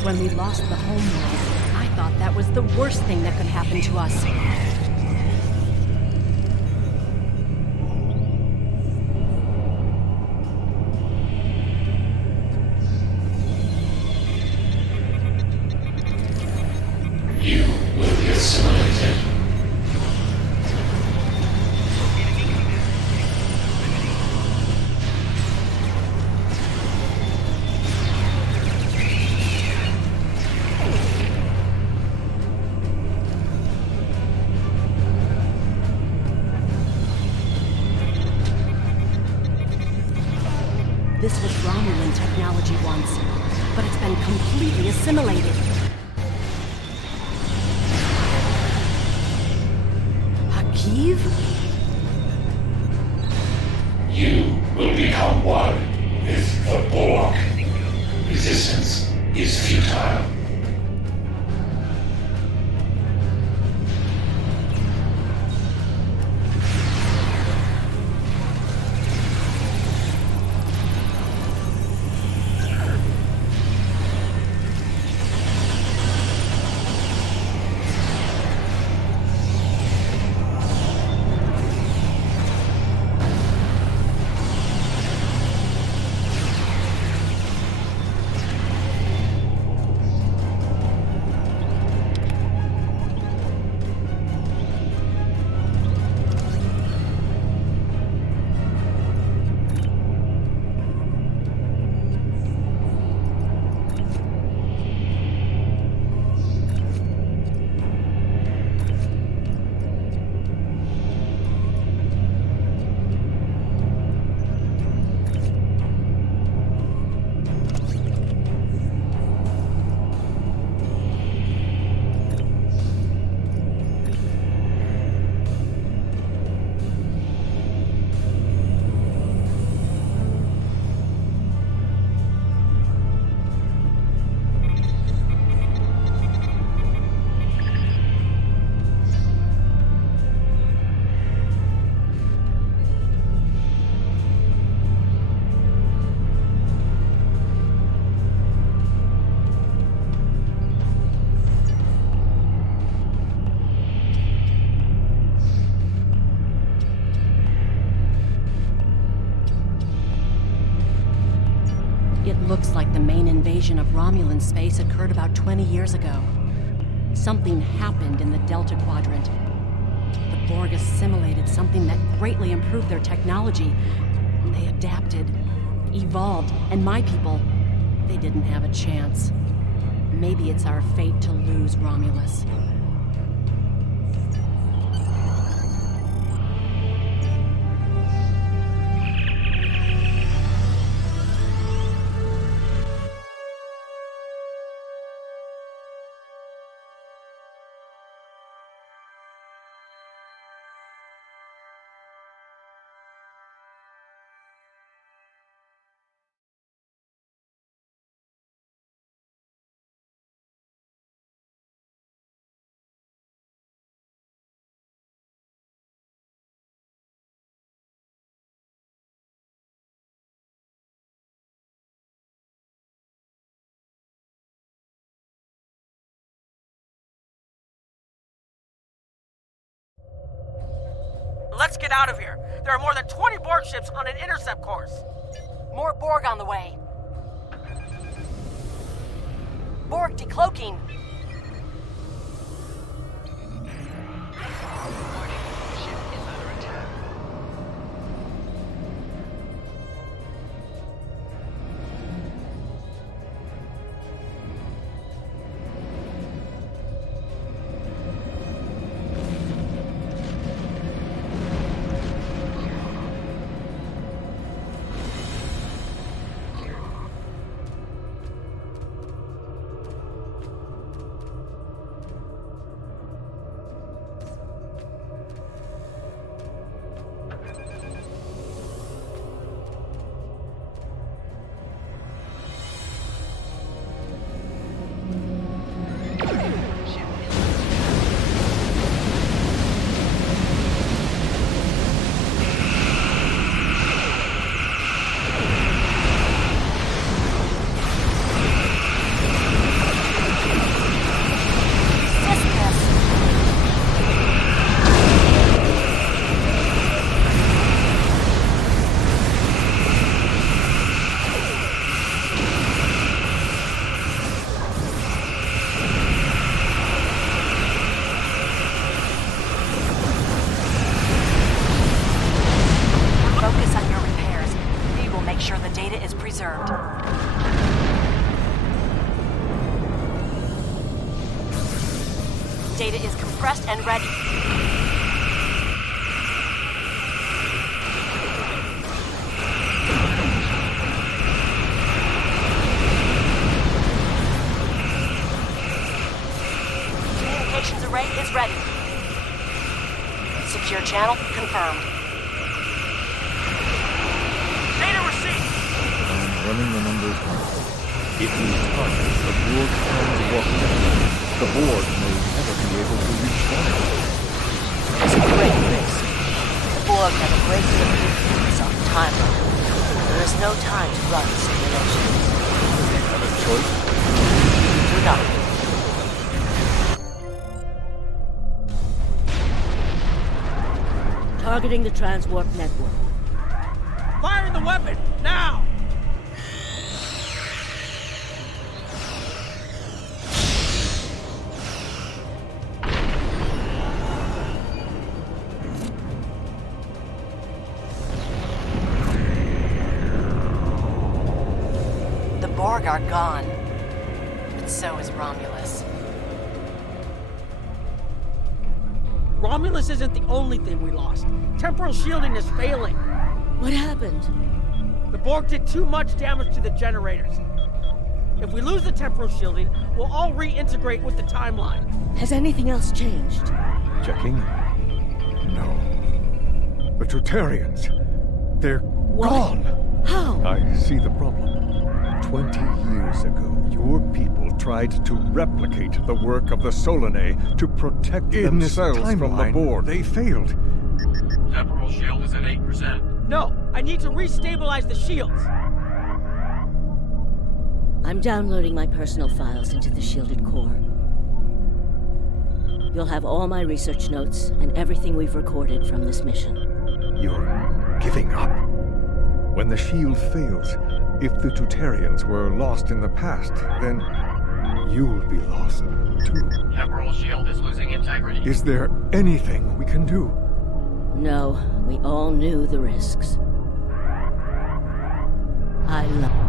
When we lost the home world, I thought that was the worst thing that could happen to us. You will be assimilated. This was Romulan technology once, but it's been completely assimilated. Hakiv? You will become one with the Borg. Resistance is futile. It looks like the main invasion of Romulan space occurred about 20 years ago. Something happened in the Delta Quadrant. The Borg assimilated something that greatly improved their technology. They adapted, evolved, and my people, they didn't have a chance. Maybe it's our fate to lose Romulus. let's get out of here. There are more than 20 Borg ships on an intercept course. More Borg on the way. Borg decloaking. Data is compressed and ready. Communications array is ready. Secure channel confirmed. Data received! I'm running the numbers now. If we target the Borg transporter, the Borg may never be able to reach them. It's a great risk. The Borg have a great deal of influence on the timeline. There is no time to run simulations. Do we have a choice? Do not. Targeting the transwarp network. Firing the weapon, now! The Borg are gone, but so is Romulus. Romulus isn't the only thing we lost. Temporal shielding is failing. What happened? The Borg did too much damage to the generators. If we lose the temporal shielding, we'll all reintegrate with the timeline. Has anything else changed? Checking? No. The Tutarians. They're gone! How? I see the problem. 20 years ago, your people tried to replicate the work of the Solanae to protect themselves from the Borg. They failed. Temporal shield is at 8%. No, I need to restabilize the shields. I'm downloading my personal files into the shielded core. You'll have all my research notes and everything we've recorded from this mission. You're giving up? When the shield fails, if the Tutarians were lost in the past, then you'll be lost too. Temporal shield is losing integrity. Is there anything we can do? No, we all knew the risks. I love...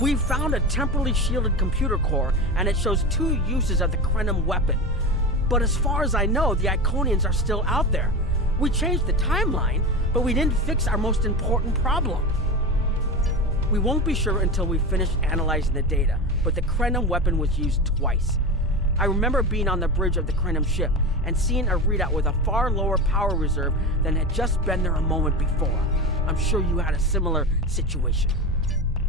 We've found a temporally shielded computer core, and it shows 2 uses of the Krenim weapon. But as far as I know, the Iconians are still out there. We changed the timeline, but we didn't fix our most important problem. We won't be sure until we finish analyzing the data, but the Krenim weapon was used twice. I remember being on the bridge of the Krenim ship and seeing a readout with a far lower power reserve than had just been there a moment before. I'm sure you had a similar situation.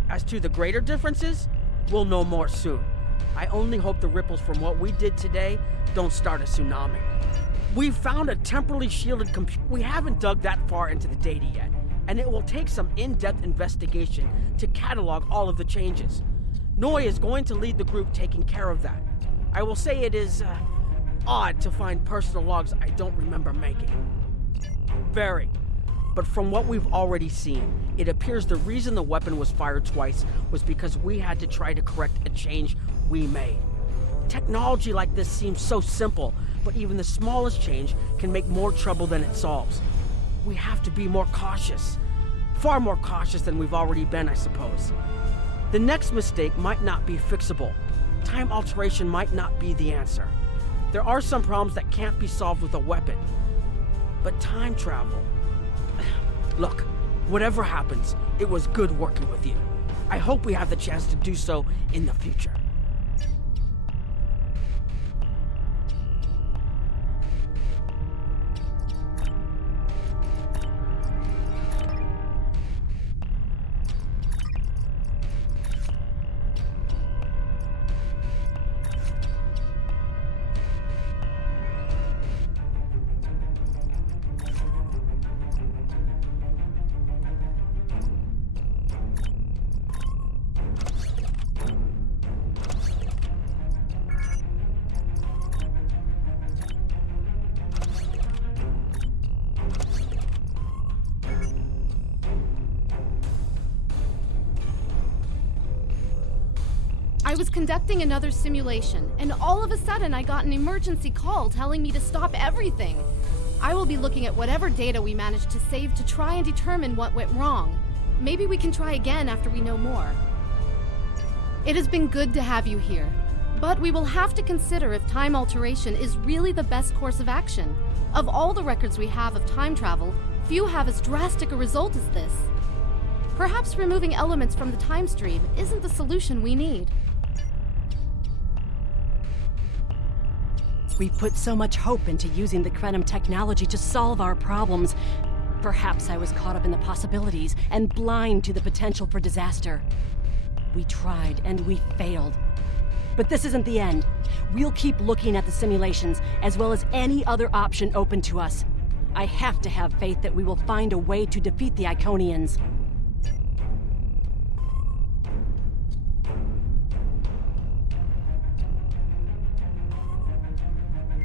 As to the greater differences, we'll know more soon. I only hope the ripples from what we did today don't start a tsunami. We've found a temporally shielded computer. We haven't dug that far into the data yet, and it will take some in-depth investigation to catalog all of the changes. Ngai is going to lead the group taking care of that. I will say it is odd to find personal logs I don't remember making. Very. But from what we've already seen, it appears the reason the weapon was fired twice was because we had to try to correct a change we made. Technology like this seems so simple, but even the smallest change can make more trouble than it solves. We have to be more cautious. Far more cautious than we've already been, I suppose. The next mistake might not be fixable. Time alteration might not be the answer. There are some problems that can't be solved with a weapon. But time travel... Look, whatever happens, it was good working with you. I hope we have the chance to do so in the future. I was conducting another simulation, and all of a sudden I got an emergency call telling me to stop everything. I will be looking at whatever data we managed to save to try and determine what went wrong. Maybe we can try again after we know more. It has been good to have you here, but we will have to consider if time alteration is really the best course of action. Of all the records we have of time travel, few have as drastic a result as this. Perhaps removing elements from the time stream isn't the solution we need. We put so much hope into using the Krenim technology to solve our problems. Perhaps I was caught up in the possibilities and blind to the potential for disaster. We tried and we failed. But this isn't the end. We'll keep looking at the simulations as well as any other option open to us. I have to have faith that we will find a way to defeat the Iconians.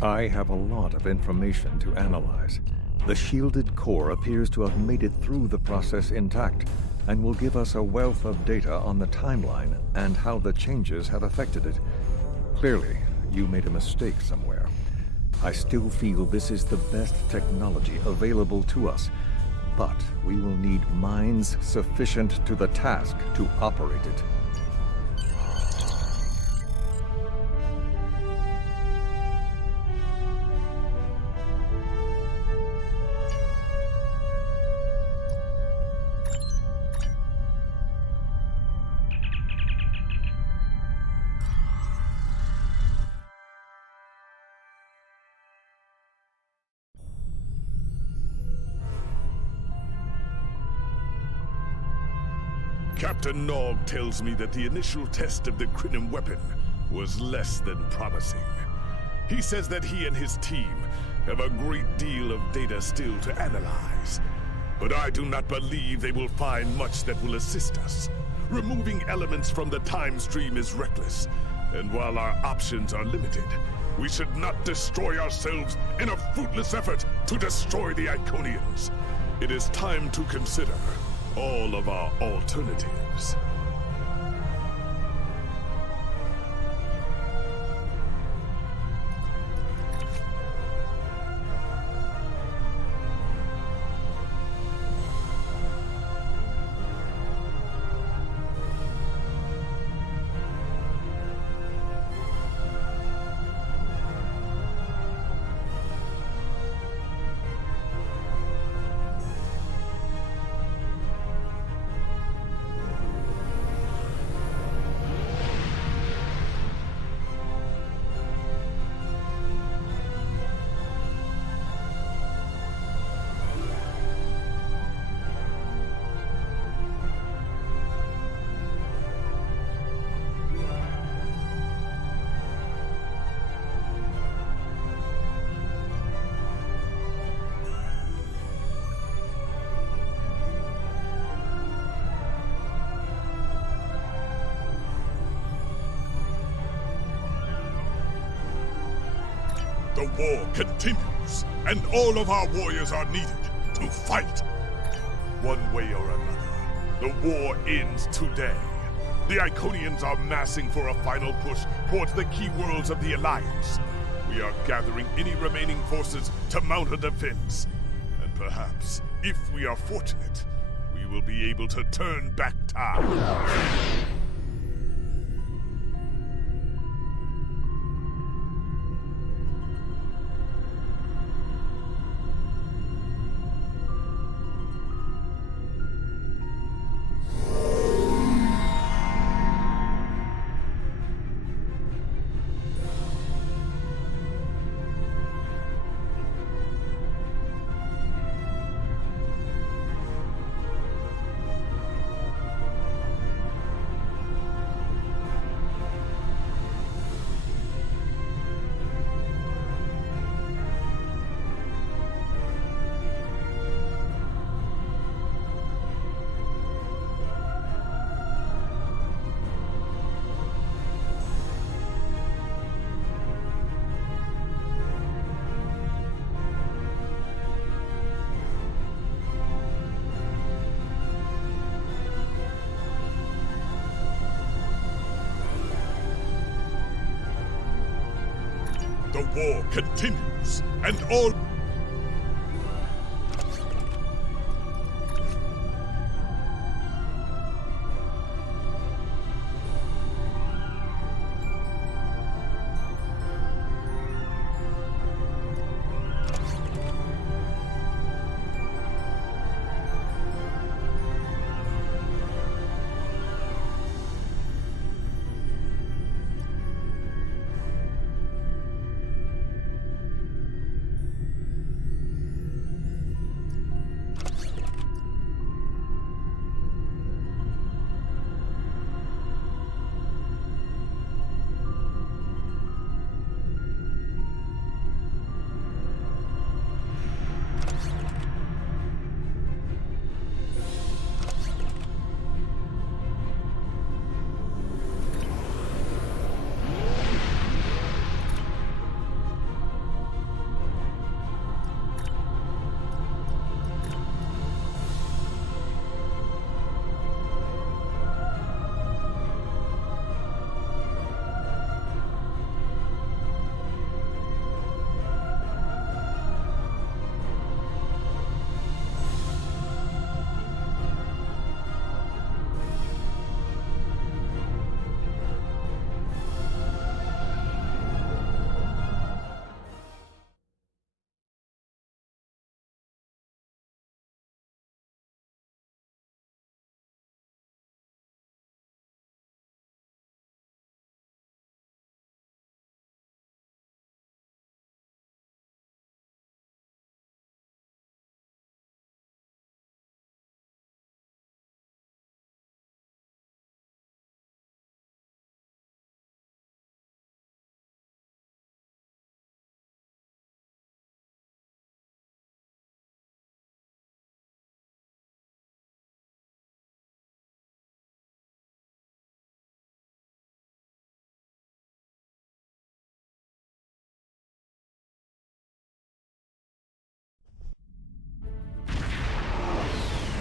I have a lot of information to analyze. The shielded core appears to have made it through the process intact, and will give us a wealth of data on the timeline and how the changes have affected it. Clearly, you made a mistake somewhere. I still feel this is the best technology available to us, but we will need minds sufficient to the task to operate it. Captain Nog tells me that the initial test of the Krenim weapon was less than promising. He says that he and his team have a great deal of data still to analyze. But I do not believe they will find much that will assist us. Removing elements from the time stream is reckless, and while our options are limited, we should not destroy ourselves in a fruitless effort to destroy the Iconians. It is time to consider all of our alternatives. The war continues, and all of our warriors are needed to fight. One way or another, the war ends today. The Iconians are massing for a final push towards the key worlds of the Alliance. We are gathering any remaining forces to mount a defense. And perhaps, if we are fortunate, we will be able to turn back time. The war continues, and all...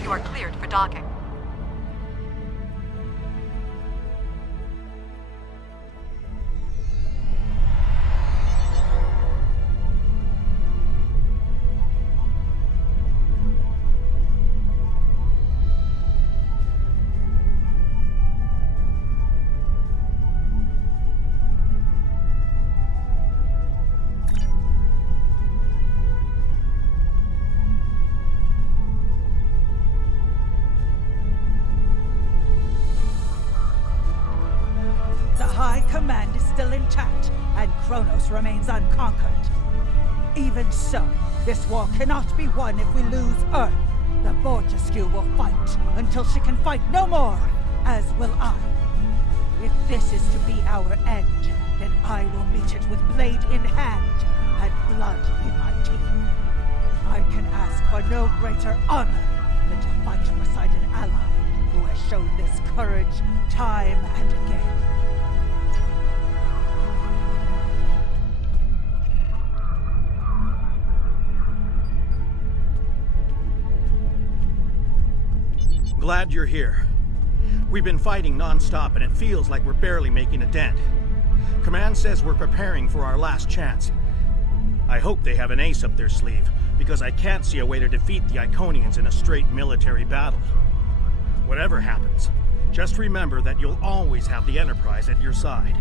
You are cleared for docking. Command is still intact, and Kronos remains unconquered. Even so, this war cannot be won if we lose Earth. The Borgescu will fight until she can fight no more, as will I. If this is to be our end, then I will meet it with blade in hand and blood in my teeth. I can ask for no greater honor than to fight beside an ally who has shown this courage time and again. Glad you're here. We've been fighting non-stop, and it feels like we're barely making a dent. Command says we're preparing for our last chance. I hope they have an ace up their sleeve, because I can't see a way to defeat the Iconians in a straight military battle. Whatever happens, just remember that you'll always have the Enterprise at your side.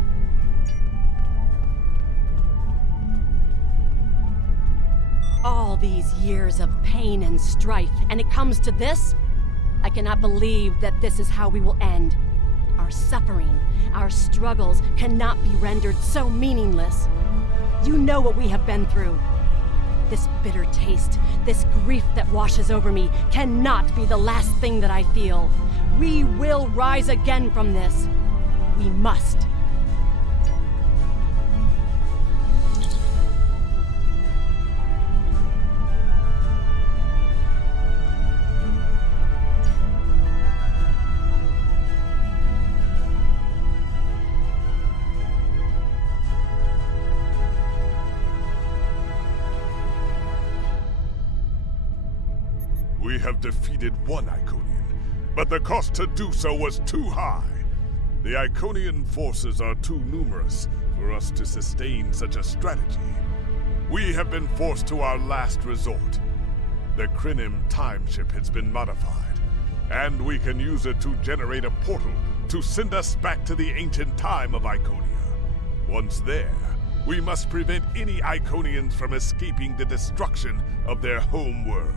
All these years of pain and strife, and it comes to this? I cannot believe that this is how we will end. Our suffering, our struggles cannot be rendered so meaningless. You know what we have been through. This bitter taste, this grief that washes over me, cannot be the last thing that I feel. We will rise again from this. We must. We have defeated one Iconian, but the cost to do so was too high. The Iconian forces are too numerous for us to sustain such a strategy. We have been forced to our last resort. The Krenim time ship has been modified, and we can use it to generate a portal to send us back to the ancient time of Iconia. Once there, we must prevent any Iconians from escaping the destruction of their home world.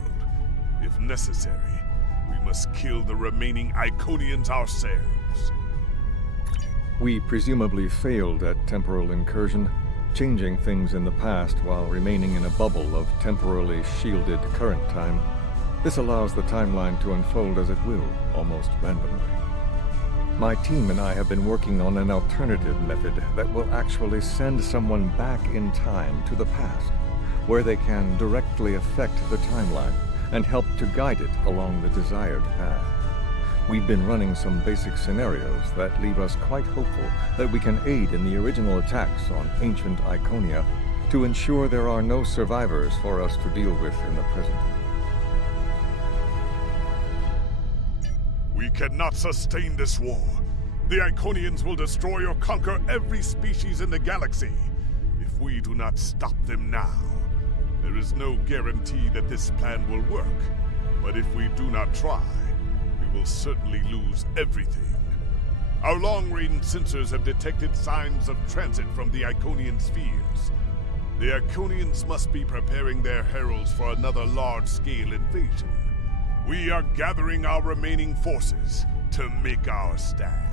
If necessary, we must kill the remaining Iconians ourselves. We presumably failed at temporal incursion, changing things in the past while remaining in a bubble of temporally shielded current time. This allows the timeline to unfold as it will, almost randomly. My team and I have been working on an alternative method that will actually send someone back in time to the past, where they can directly affect the timeline and help to guide it along the desired path. We've been running some basic scenarios that leave us quite hopeful that we can aid in the original attacks on ancient Iconia to ensure there are no survivors for us to deal with in the present. We cannot sustain this war. The Iconians will destroy or conquer every species in the galaxy if we do not stop them now. There is no guarantee that this plan will work, but if we do not try, we will certainly lose everything. Our long-range sensors have detected signs of transit from the Iconian spheres. The Iconians must be preparing their heralds for another large-scale invasion. We are gathering our remaining forces to make our stand.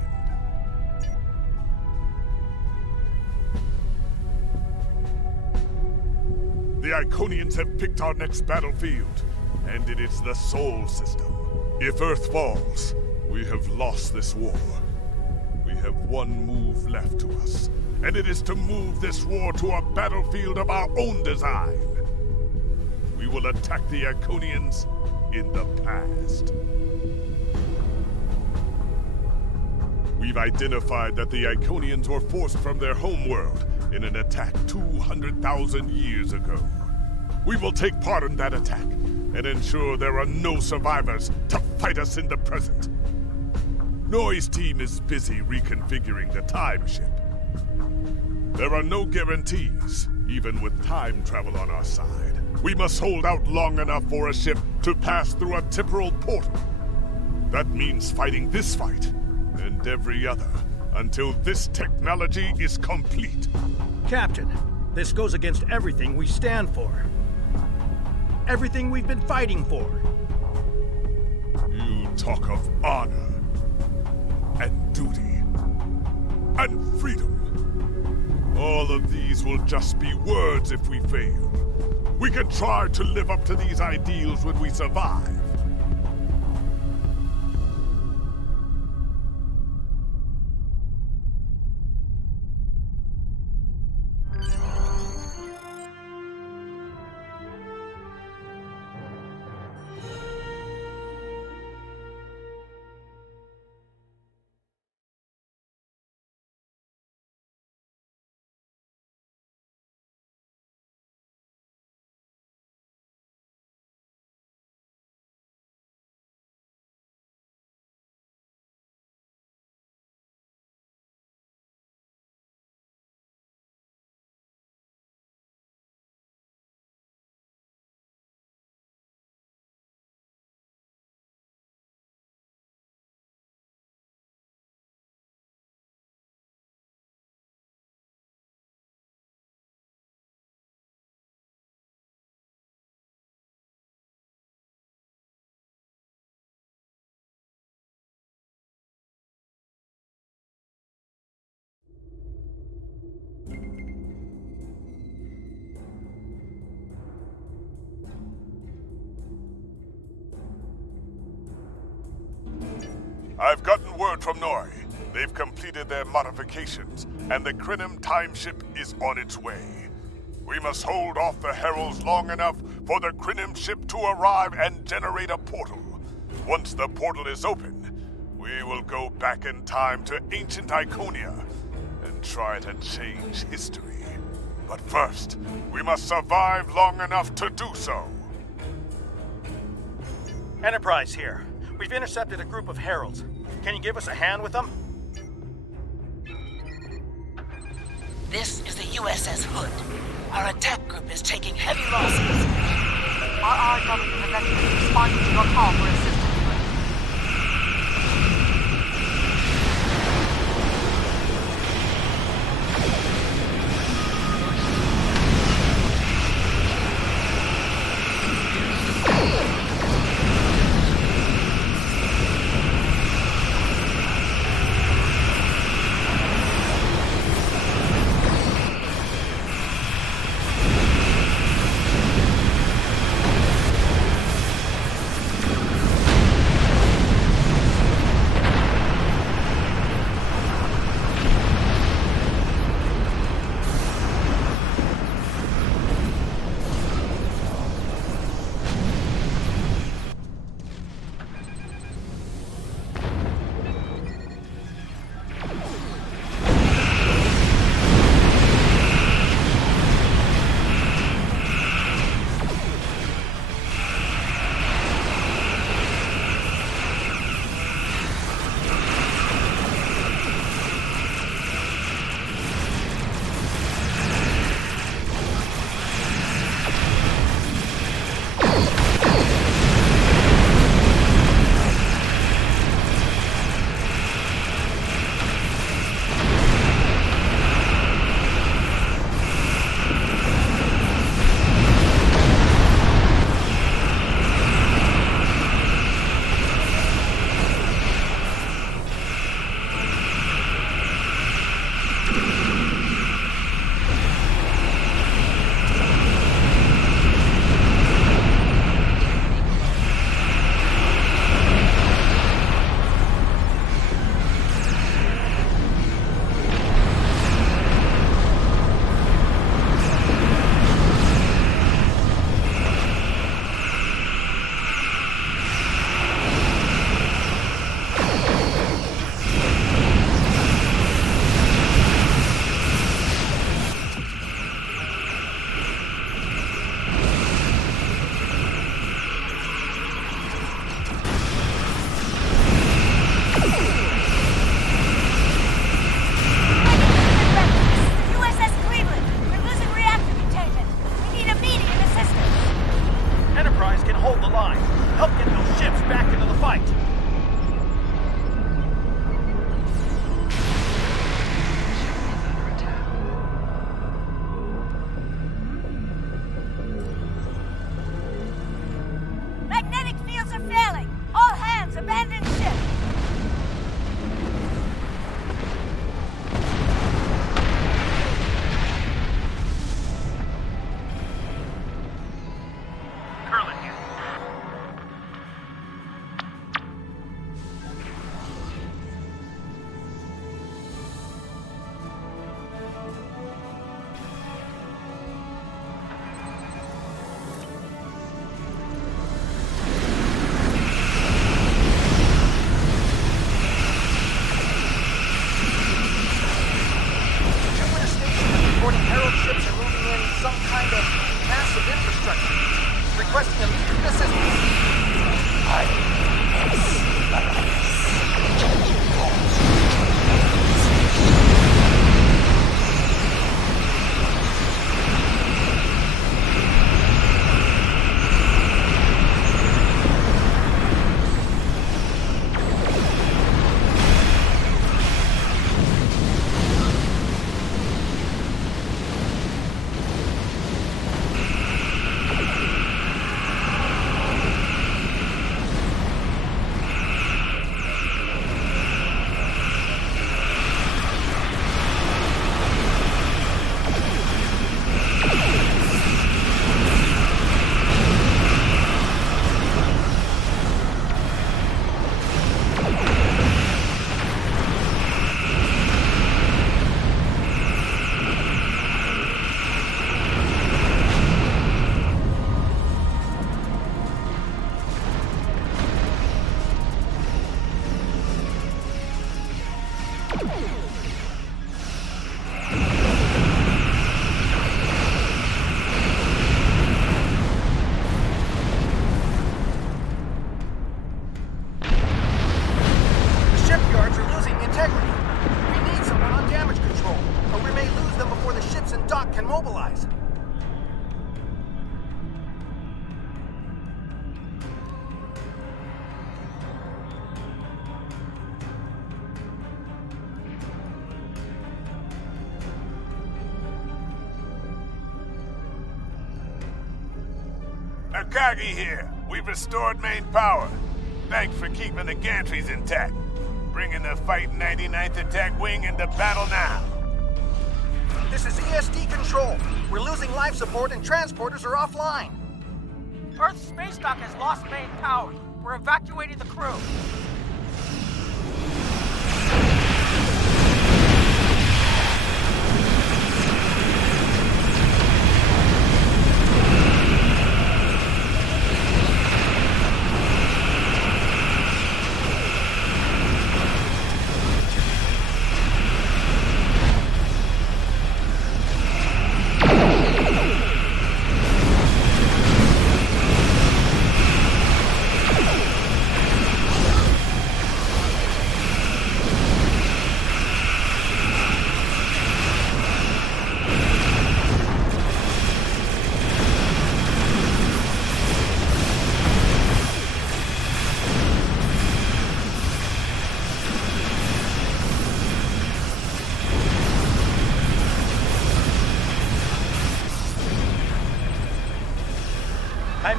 The Iconians have picked our next battlefield, and it is the Sol system. If Earth falls, we have lost this war. We have one move left to us, and it is to move this war to a battlefield of our own design. We will attack the Iconians in the past. We've identified that the Iconians were forced from their homeworld in an attack 200,000 years ago. We will take part in that attack and ensure there are no survivors to fight us in the present. Noi's team is busy reconfiguring the time ship. There are no guarantees, even with time travel on our side. We must hold out long enough for a ship to pass through a temporal portal. That means fighting this fight and every other until this technology is complete. Captain, this goes against everything we stand for. Everything we've been fighting for. You talk of honor, and duty, and freedom. All of these will just be words if we fail. We can try to live up to these ideals when we survive. I've gotten word from Ngai. They've completed their modifications, and the Krenim time ship is on its way. We must hold off the heralds long enough for the Krenim ship to arrive and generate a portal. Once the portal is open, we will go back in time to ancient Iconia and try to change history. But first, we must survive long enough to do so. Enterprise here. We've intercepted a group of heralds. Can you give us a hand with them? This is the USS Hood. Our attack group is taking heavy losses. RRW eventually responded to your call for assistance. Akagi here. We've restored main power. Thanks for keeping the gantries intact. Bringing the Fight 99th Attack Wing into battle now. This is ESD Control. We're losing life support and transporters are offline. Earth's space dock has lost main power. We're evacuating the crew.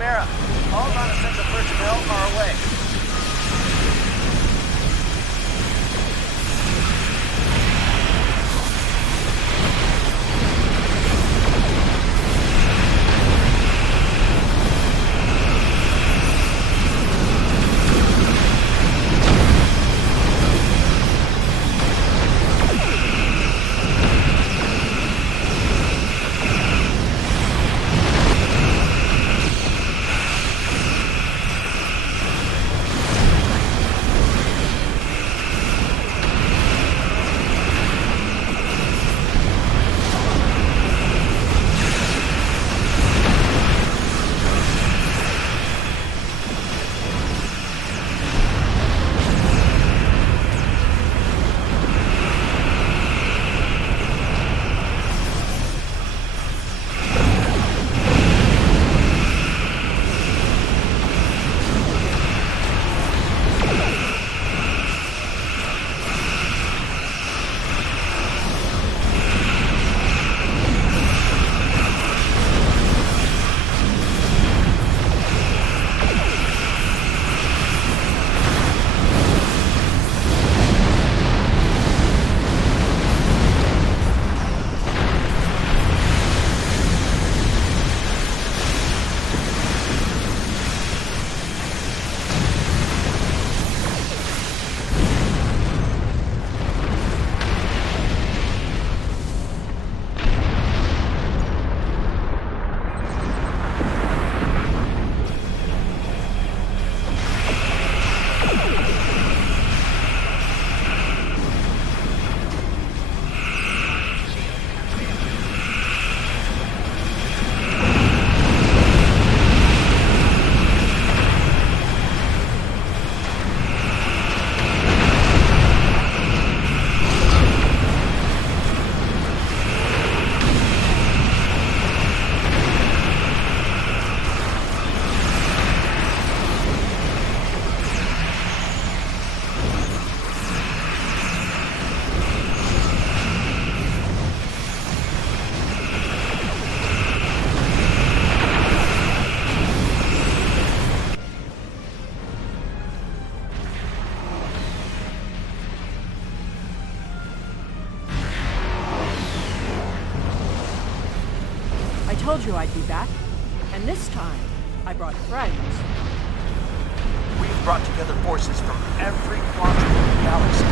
Chimera, all non-essential personnel are away. I told you I'd be back. And this time, I brought friends. We've brought together forces from every quadrant of the galaxy.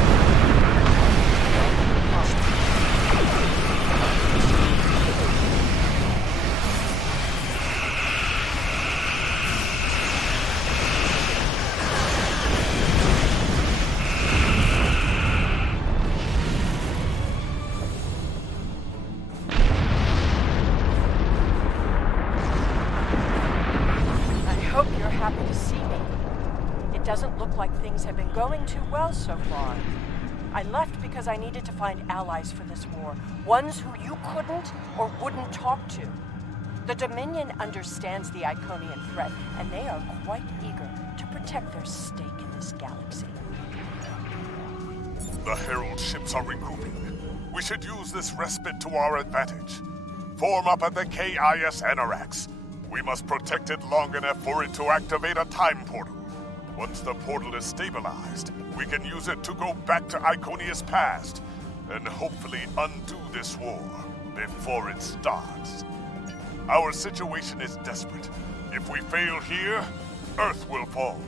Doesn't look like things have been going too well so far. I left because I needed to find allies for this war, ones who you couldn't or wouldn't talk to. The Dominion understands the Iconian threat, and they are quite eager to protect their stake in this galaxy. The Herald ships are regrouping. We should use this respite to our advantage. Form up at the KIS Anorax. We must protect it long enough for it to activate a time portal. Once the portal is stabilized, we can use it to go back to Iconia's past and hopefully undo this war before it starts. Our situation is desperate. If we fail here, Earth will fall,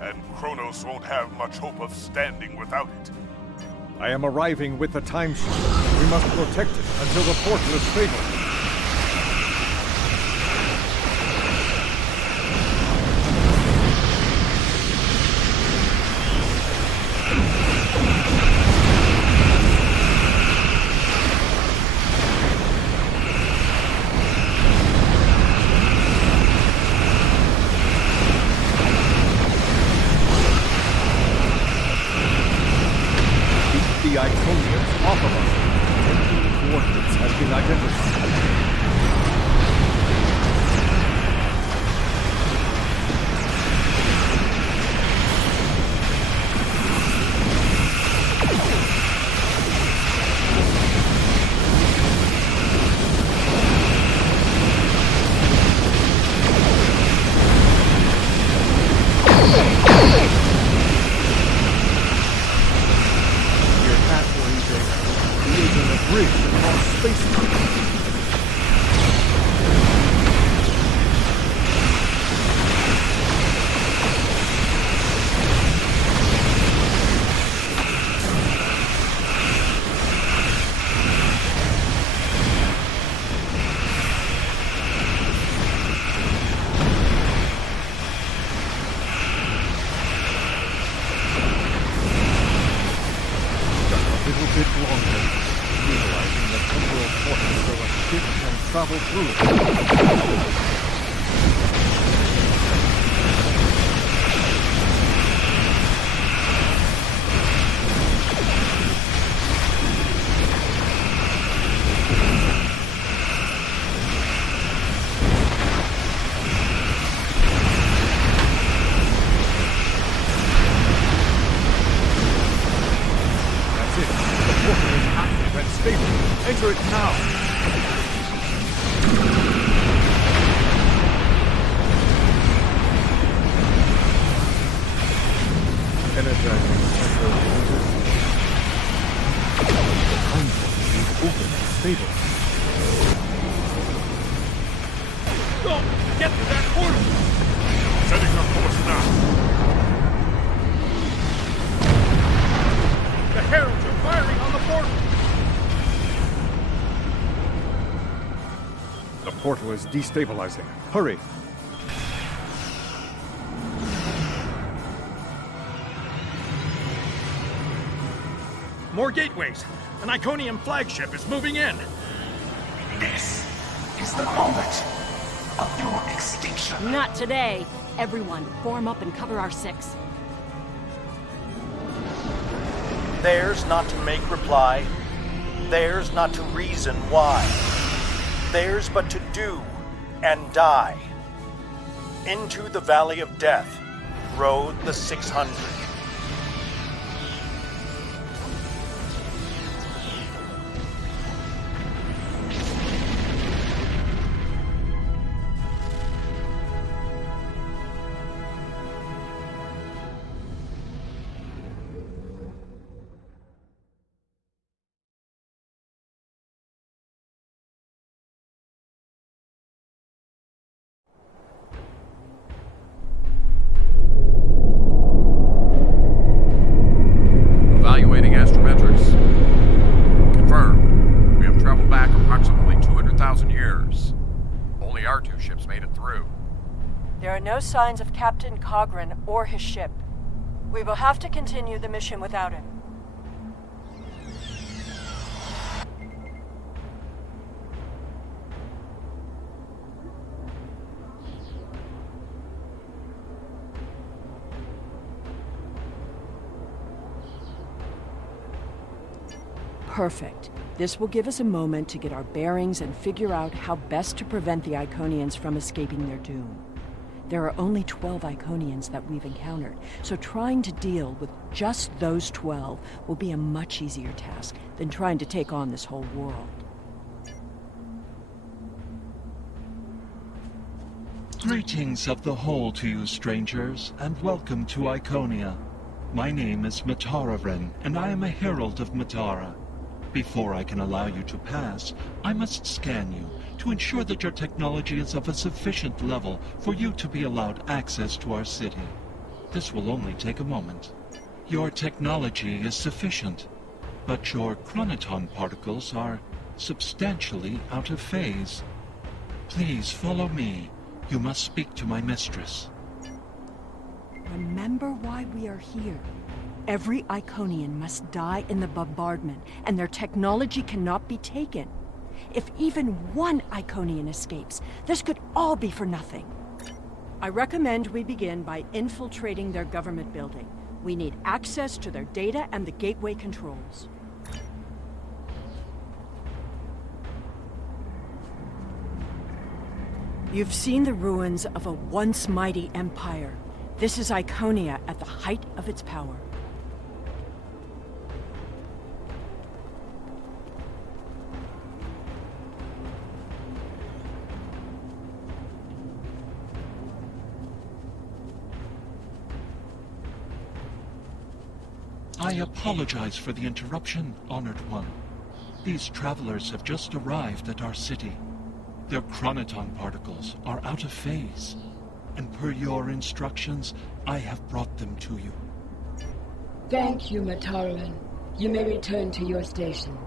and Kronos won't have much hope of standing without it. I am arriving with the time ship. We must protect it until the portal is stable. The Iconians off of us. 10 coordinates has been identified. Travel through it. That's it. The portal is active and stable. Enter it now. Energizing central lasers. The time portal is open and stable. Go! Get to that portal! Setting our course now. The heralds are firing on the portal! The portal is destabilizing. Hurry! More gateways. An Iconian flagship is moving in. This is the moment of your extinction. Not today. Everyone, form up and cover our six. Theirs not to make reply. Theirs not to reason why. Theirs but to do and die. Into the Valley of Death rode the 600. No signs of Captain Korion or his ship. We will have to continue the mission without him. Perfect. This will give us a moment to get our bearings and figure out how best to prevent the Iconians from escaping their doom. There are only 12 Iconians that we've encountered, so trying to deal with just those 12 will be a much easier task than trying to take on this whole world. Greetings of the whole to you, strangers, and welcome to Iconia. My name is Matara, and I am a herald of Matara. Before I can allow you to pass, I must scan you to ensure that your technology is of a sufficient level for you to be allowed access to our city. This will only take a moment. Your technology is sufficient, but your chronoton particles are substantially out of phase. Please follow me. You must speak to my mistress. Remember why we are here. Every Iconian must die in the bombardment, and their technology cannot be taken. If even one Iconian escapes, this could all be for nothing. I recommend we begin by infiltrating their government building. We need access to their data and the gateway controls. You've seen the ruins of a once mighty empire. This is Iconia at the height of its power. I apologize for the interruption, Honored One. These travelers have just arrived at our city. Their chronoton particles are out of phase, and per your instructions, I have brought them to you. Thank you, Mataran. You may return to your station.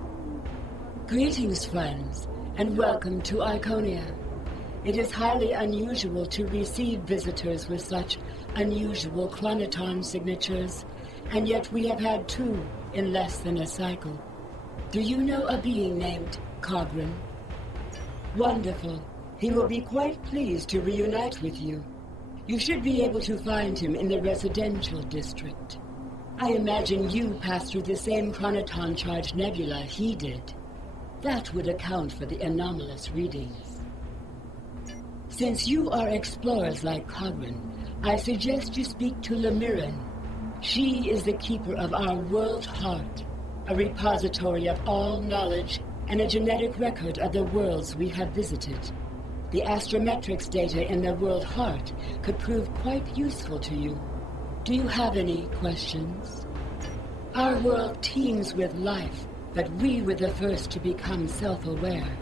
Greetings, friends, and welcome to Iconia. It is highly unusual to receive visitors with such unusual chronoton signatures, and yet we have had 2 in less than a cycle. Do you know a being named Cogran? Wonderful. He will be quite pleased to reunite with you. You should be able to find him in the residential district. I imagine you passed through the same chronoton-charged nebula he did. That would account for the anomalous readings. Since you are explorers like Cogran, I suggest you speak to Lemiran. She is the keeper of our world heart, a repository of all knowledge and a genetic record of the worlds we have visited. The astrometrics data in the world heart could prove quite useful to you. Do you have any questions? Our world teems with life, but we were the first to become self-aware.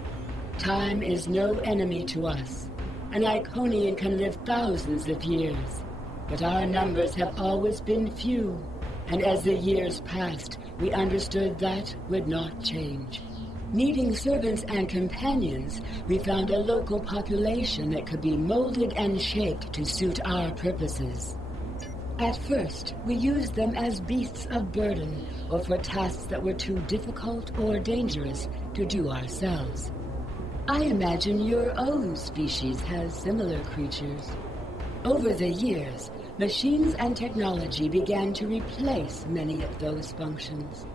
Time is no enemy to us. An Iconian can live thousands of years, but our numbers have always been few, and as the years passed, we understood that would not change. Needing servants and companions, we found a local population that could be molded and shaped to suit our purposes. At first, we used them as beasts of burden, or for tasks that were too difficult or dangerous to do ourselves. I imagine your own species has similar creatures. Over the years, machines and technology began to replace many of those functions.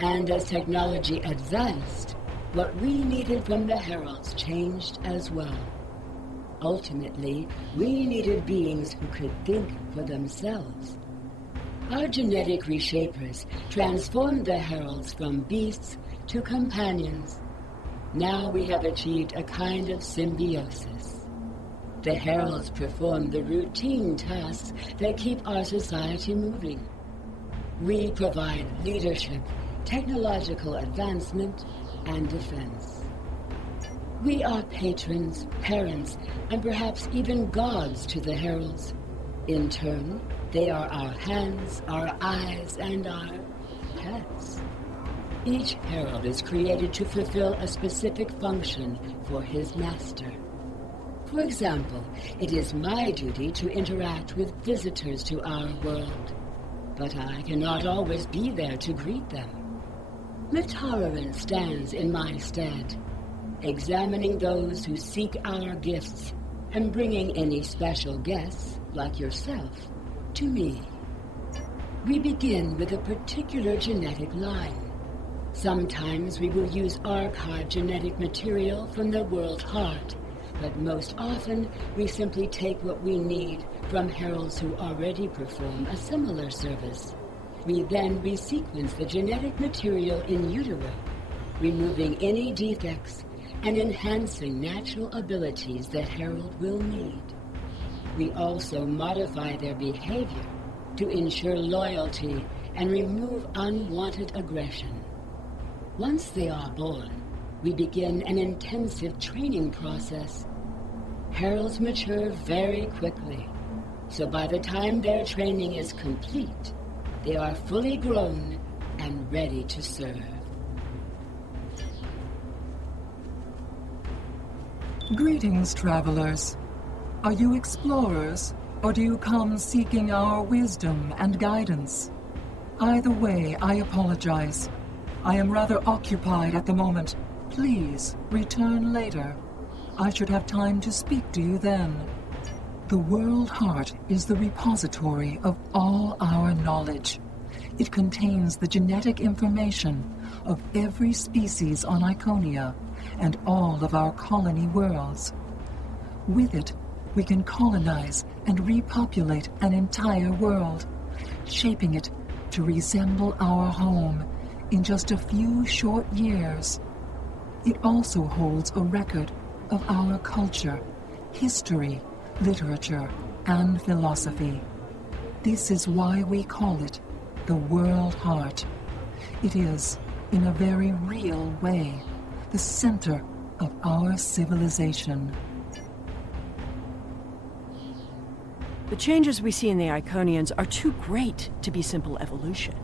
And as technology advanced, what we needed from the Heralds changed as well. Ultimately, we needed beings who could think for themselves. Our genetic reshapers transformed the Heralds from beasts to companions. Now we have achieved a kind of symbiosis. The Heralds perform the routine tasks that keep our society moving. We provide leadership, technological advancement, and defense. We are patrons, parents, and perhaps even gods to the Heralds. In turn, they are our hands, our eyes, and our pets. Each Herald is created to fulfill a specific function for his master. For example, it is my duty to interact with visitors to our world, but I cannot always be there to greet them. Matararan stands in my stead, examining those who seek our gifts and bringing any special guests, like yourself, to me. We begin with a particular genetic line. Sometimes we will use archived genetic material from the world heart, but most often we simply take what we need from heralds who already perform a similar service. We then resequence the genetic material in utero, removing any defects and enhancing natural abilities that herald will need. We also modify their behavior to ensure loyalty and remove unwanted aggression. Once they are born, we begin an intensive training process. Heralds mature very quickly, so by the time their training is complete, they are fully grown and ready to serve. Greetings, travelers. Are you explorers, or do you come seeking our wisdom and guidance? Either way, I apologize. I am rather occupied at the moment. Please, return later. I should have time to speak to you then. The World Heart is the repository of all our knowledge. It contains the genetic information of every species on Iconia and all of our colony worlds. With it, we can colonize and repopulate an entire world, shaping it to resemble our home in just a few short years. It also holds a record of our culture, history, literature, and philosophy. This is why we call it the World Heart. It is, in a very real way, the center of our civilization. The changes we see in the Iconians are too great to be simple evolution.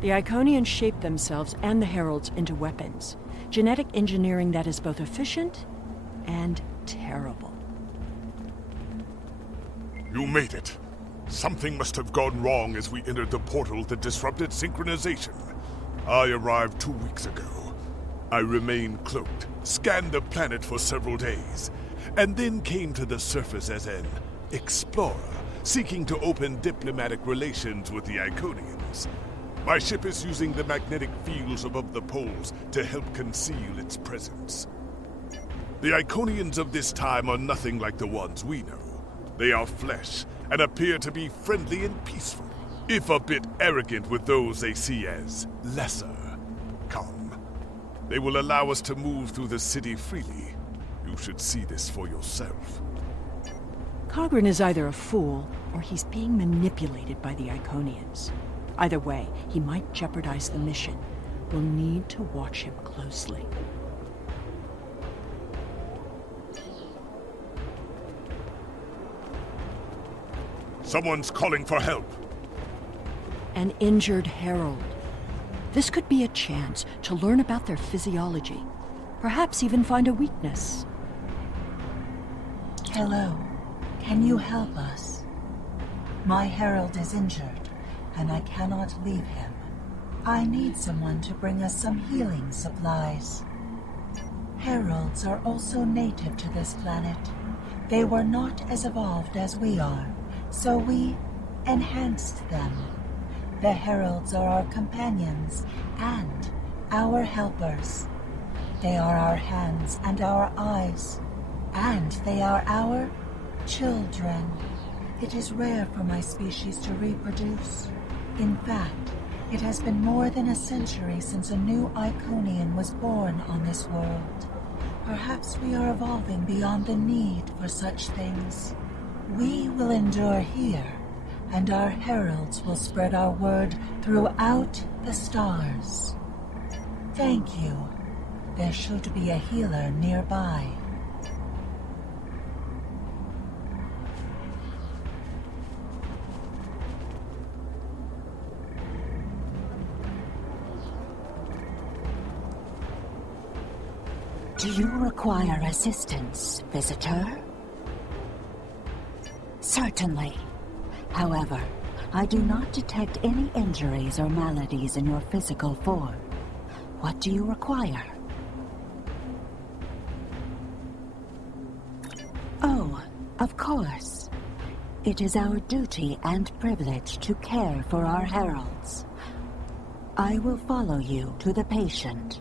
The Iconians shape themselves and the Heralds into weapons. Genetic engineering that is both efficient and terrible. You made it. Something must have gone wrong as we entered the portal that disrupted synchronization. I arrived 2 weeks ago. I remained cloaked, scanned the planet for several days, and then came to the surface as an explorer, seeking to open diplomatic relations with the Iconians. My ship is using the magnetic fields above the poles to help conceal its presence. The Iconians of this time are nothing like the ones we know. They are flesh and appear to be friendly and peaceful, if a bit arrogant with those they see as lesser. Come. They will allow us to move through the city freely. You should see this for yourself. Cogran is either a fool, or he's being manipulated by the Iconians. Either way, he might jeopardize the mission. We'll need to watch him closely. Someone's calling for help. An injured herald. This could be a chance to learn about their physiology. Perhaps even find a weakness. Hello. Can you help us? My herald is injured, and I cannot leave him. I need someone to bring us some healing supplies. Heralds are also native to this planet. They were not as evolved as we are, so we enhanced them. The heralds are our companions and our helpers. They are our hands and our eyes, and they are our children. It is rare for my species to reproduce. In fact, it has been more than a century since a new Iconian was born on this world. Perhaps we are evolving beyond the need for such things. We will endure here, and our heralds will spread our word throughout the stars. Thank you. There should be a healer nearby. Do you require assistance, visitor? Certainly. However, I do not detect any injuries or maladies in your physical form. What do you require? Oh, of course. It is our duty and privilege to care for our heralds. I will follow you to the patient.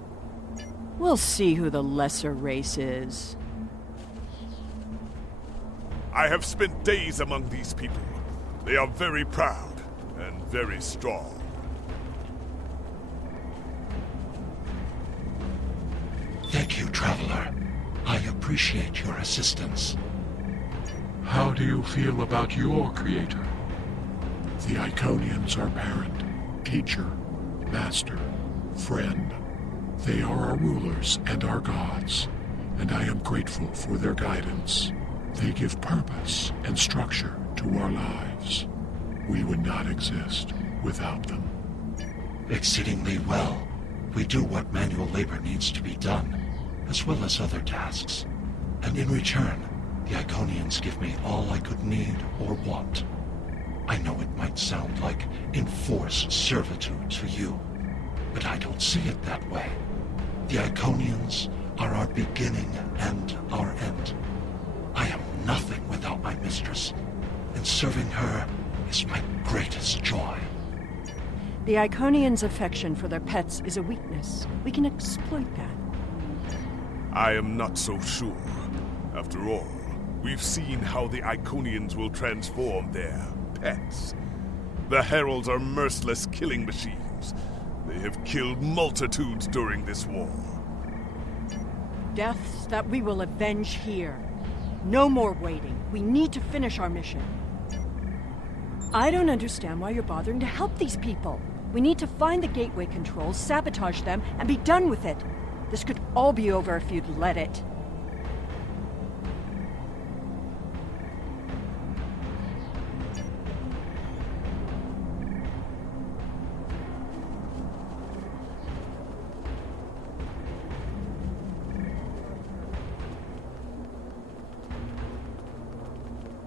We'll see who the lesser race is. I have spent days among these people. They are very proud and very strong. Thank you, traveler. I appreciate your assistance. How do you feel about your creator? The Iconians are parent, teacher, master, friend. They are our rulers and our gods, and I am grateful for their guidance. They give purpose and structure to our lives. We would not exist without them. Exceedingly well. We do what manual labor needs to be done, as well as other tasks. And in return, the Iconians give me all I could need or want. I know it might sound like enforced servitude to you, but I don't see it that way. The Iconians are our beginning and our end. I am nothing without my mistress, and serving her is my greatest joy. The Iconians' affection for their pets is a weakness. We can exploit that. I am not so sure. After all, we've seen how the Iconians will transform their pets. The Heralds are merciless killing machines. They have killed multitudes during this war. Deaths that we will avenge here. No more waiting. We need to finish our mission. I don't understand why you're bothering to help these people. We need to find the gateway controls, sabotage them, and be done with it. This could all be over if you'd let it.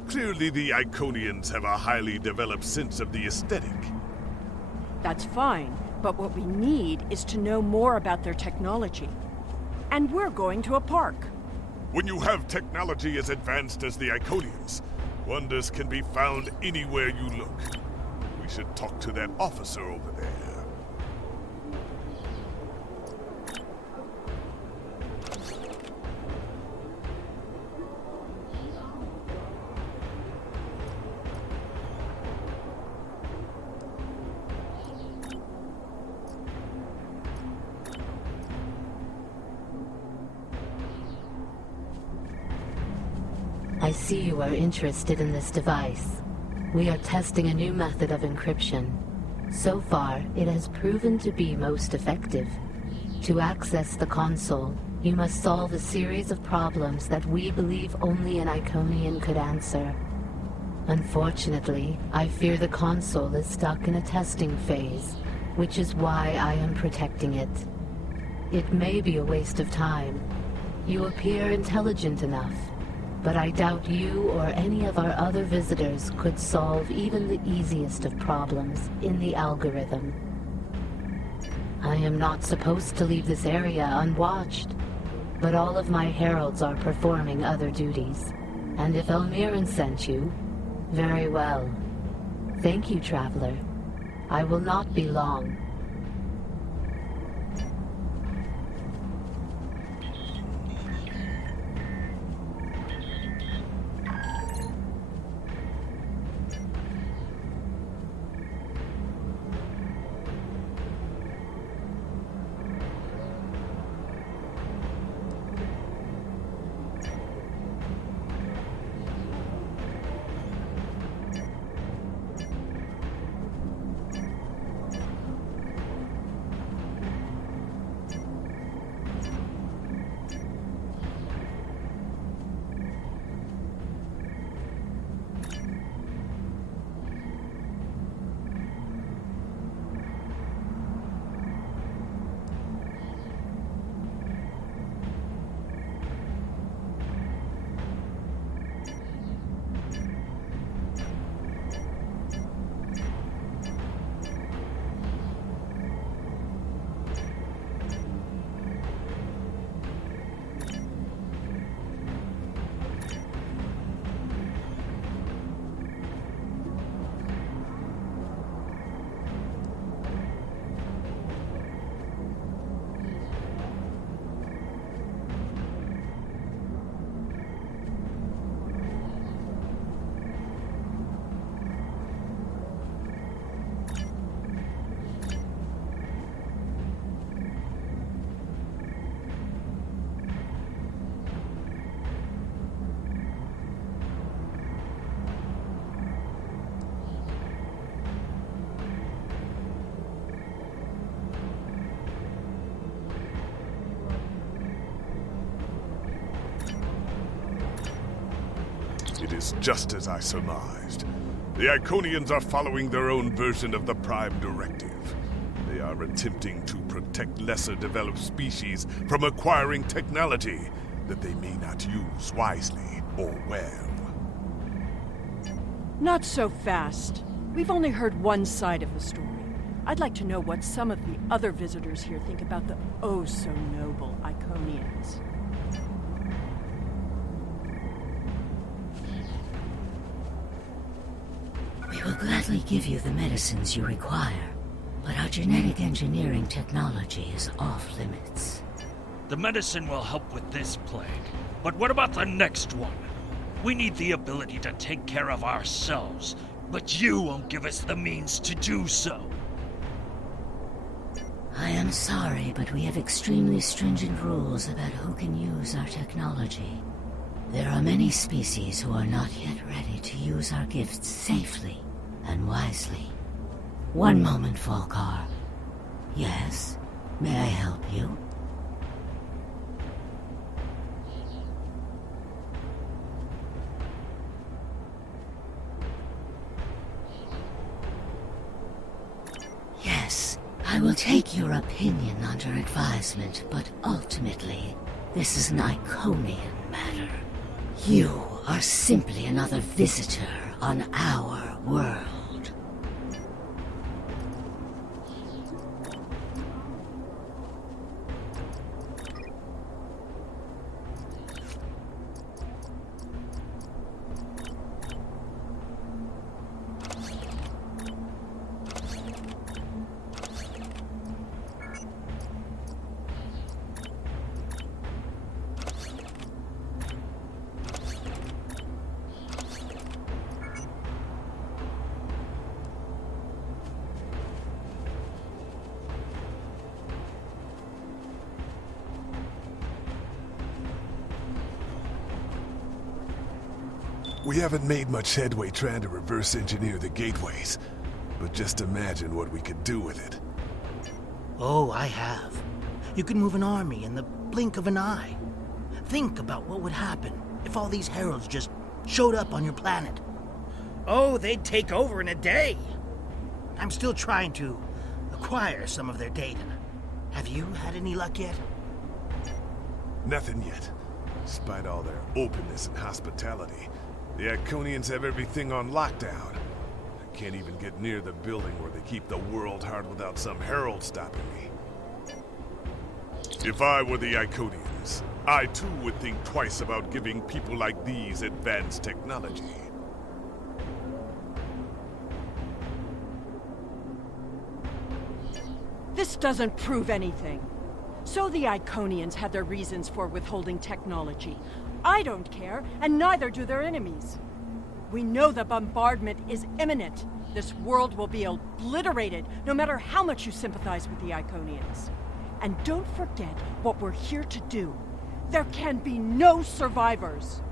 Clearly the Iconians have a highly developed sense of the aesthetic. That's fine, but what we need is to know more about their technology. And we're going to a park. When you have technology as advanced as the Iconians, wonders can be found anywhere you look. We should talk to that officer over there. I see you are interested in this device. We are testing a new method of encryption. So far, it has proven to be most effective. To access the console, you must solve a series of problems that we believe only an Iconian could answer. Unfortunately, I fear the console is stuck in a testing phase, which is why I am protecting it. It may be a waste of time. You appear intelligent enough, but I doubt you or any of our other visitors could solve even the easiest of problems in the algorithm. I am not supposed to leave this area unwatched, but all of my heralds are performing other duties. And if Elmiran sent you, very well. Thank you, traveler. I will not be long. is just as I surmised. The Iconians are following their own version of the Prime Directive. They are attempting to protect lesser developed species from acquiring technology that they may not use wisely or well. Not so fast. We've only heard one side of the story. I'd like to know what some of the other visitors here think about the oh-so-noble Iconians. We will gladly give you the medicines you require, but our genetic engineering technology is off limits. The medicine will help with this plague, but what about the next one? We need the ability to take care of ourselves, but you won't give us the means to do so. I am sorry, but we have extremely stringent rules about who can use our technology. There are many species who are not yet ready to use our gifts safely and wisely. One moment, Volkar. Yes, may I help you? Yes, I will take your opinion under advisement, but ultimately, this is an Iconian matter. You are simply another visitor on our world. We haven't made much headway trying to reverse engineer the gateways, but just imagine what we could do with it. Oh, I have. You could move an army in the blink of an eye. Think about what would happen if all these heralds just showed up on your planet. Oh, they'd take over in a day. I'm still trying to acquire some of their data. Have you had any luck yet? Nothing yet. Despite all their openness and hospitality, the Iconians have everything on lockdown. I can't even get near the building where they keep the world hard without some herald stopping me. If I were the Iconians, I too would think twice about giving people like these advanced technology. This doesn't prove anything. So the Iconians had their reasons for withholding technology. I don't care, and neither do their enemies. We know the bombardment is imminent. This world will be obliterated, no matter how much you sympathize with the Iconians. And don't forget what we're here to do. There can be no survivors.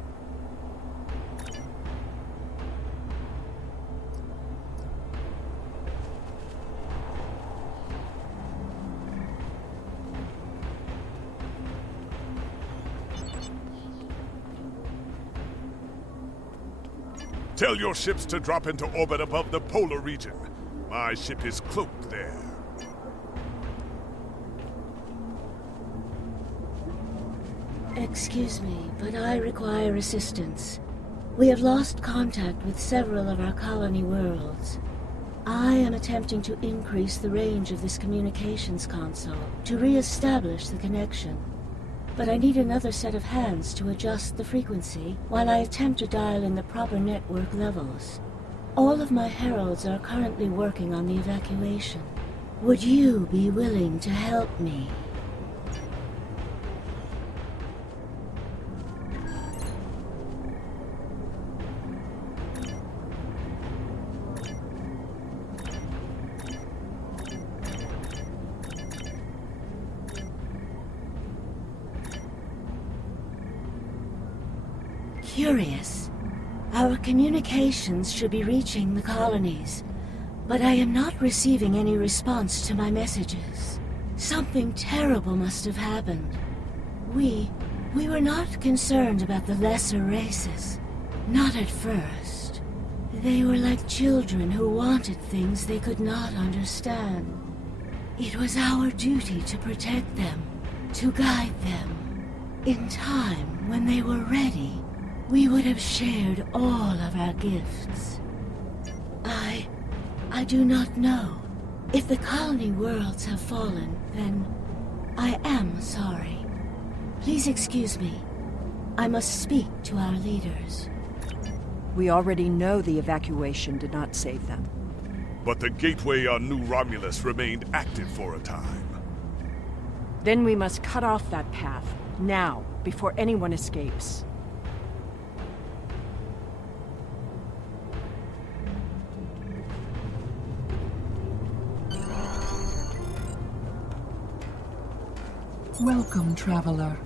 Tell your ships to drop into orbit above the polar region. My ship is cloaked there. Excuse me, but I require assistance. We have lost contact with several of our colony worlds. I am attempting to increase the range of this communications console to re-establish the connection. But I need another set of hands to adjust the frequency while I attempt to dial in the proper network levels. All of my heralds are currently working on the evacuation. Would you be willing to help me? Curious. Our communications should be reaching the colonies, but I am not receiving any response to my messages. Something terrible must have happened. We were not concerned about the lesser races. Not at first. They were like children who wanted things they could not understand. It was our duty to protect them, to guide them. In time, when they were ready, we would have shared all of our gifts. I do not know. If the colony worlds have fallen, then I am sorry. Please excuse me. I must speak to our leaders. We already know the evacuation did not save them. But the gateway on New Romulus remained active for a time. Then we must cut off that path, now, before anyone escapes. Welcome, traveler.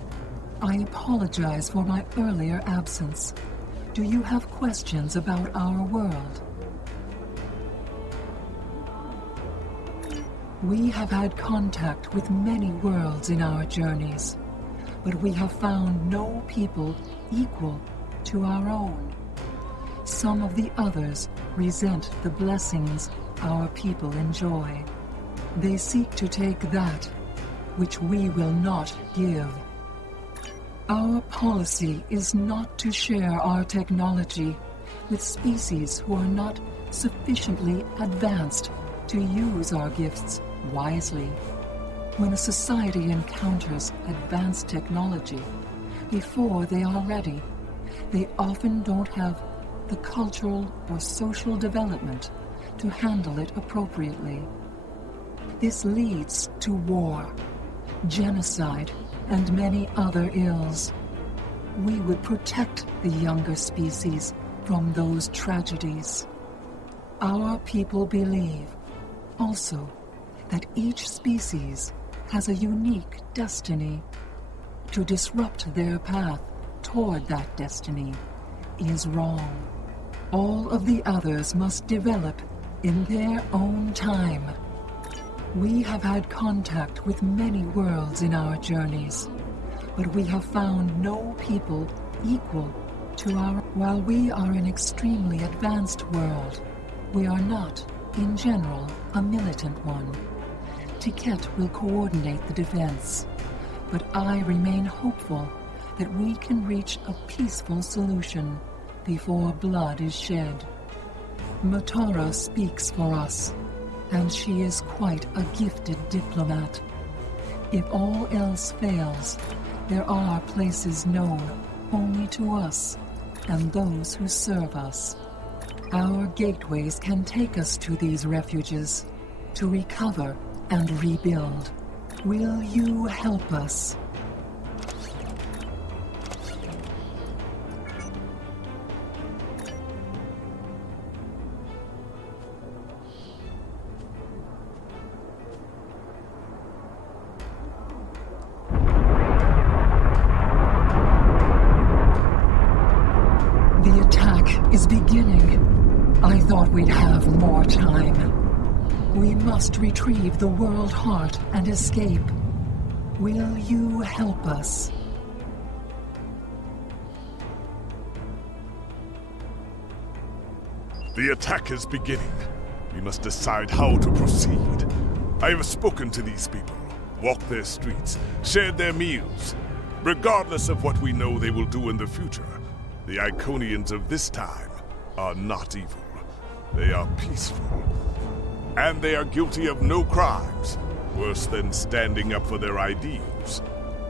I apologize for my earlier absence. Do you have questions about our world? We have had contact with many worlds in our journeys, but we have found no people equal to our own. Some of the others resent the blessings our people enjoy. They seek to take that which we will not give. Our policy is not to share our technology with species who are not sufficiently advanced to use our gifts wisely. When a society encounters advanced technology, before they are ready, they often don't have the cultural or social development to handle it appropriately. This leads to war, genocide, and many other ills. We would protect the younger species from those tragedies. Our people believe, also, that each species has a unique destiny. To disrupt their path toward that destiny is wrong. All of the others must develop in their own time. We have had contact with many worlds in our journeys, but we have found no people equal to our... While we are an extremely advanced world, we are not, in general, a militant one. Tiket will coordinate the defense, but I remain hopeful that we can reach a peaceful solution before blood is shed. Matara speaks for us, and she is quite a gifted diplomat. If all else fails, there are places known only to us and those who serve us. Our gateways can take us to these refuges to recover and rebuild. Will you help us? The attack is beginning. I thought we'd have more time. We must retrieve the world heart and escape. Will you help us? The attack is beginning. We must decide how to proceed. I have spoken to these people, walked their streets, shared their meals. Regardless of what we know they will do in the future, the Iconians of this time are not evil. They are peaceful. And they are guilty of no crimes, worse than standing up for their ideals.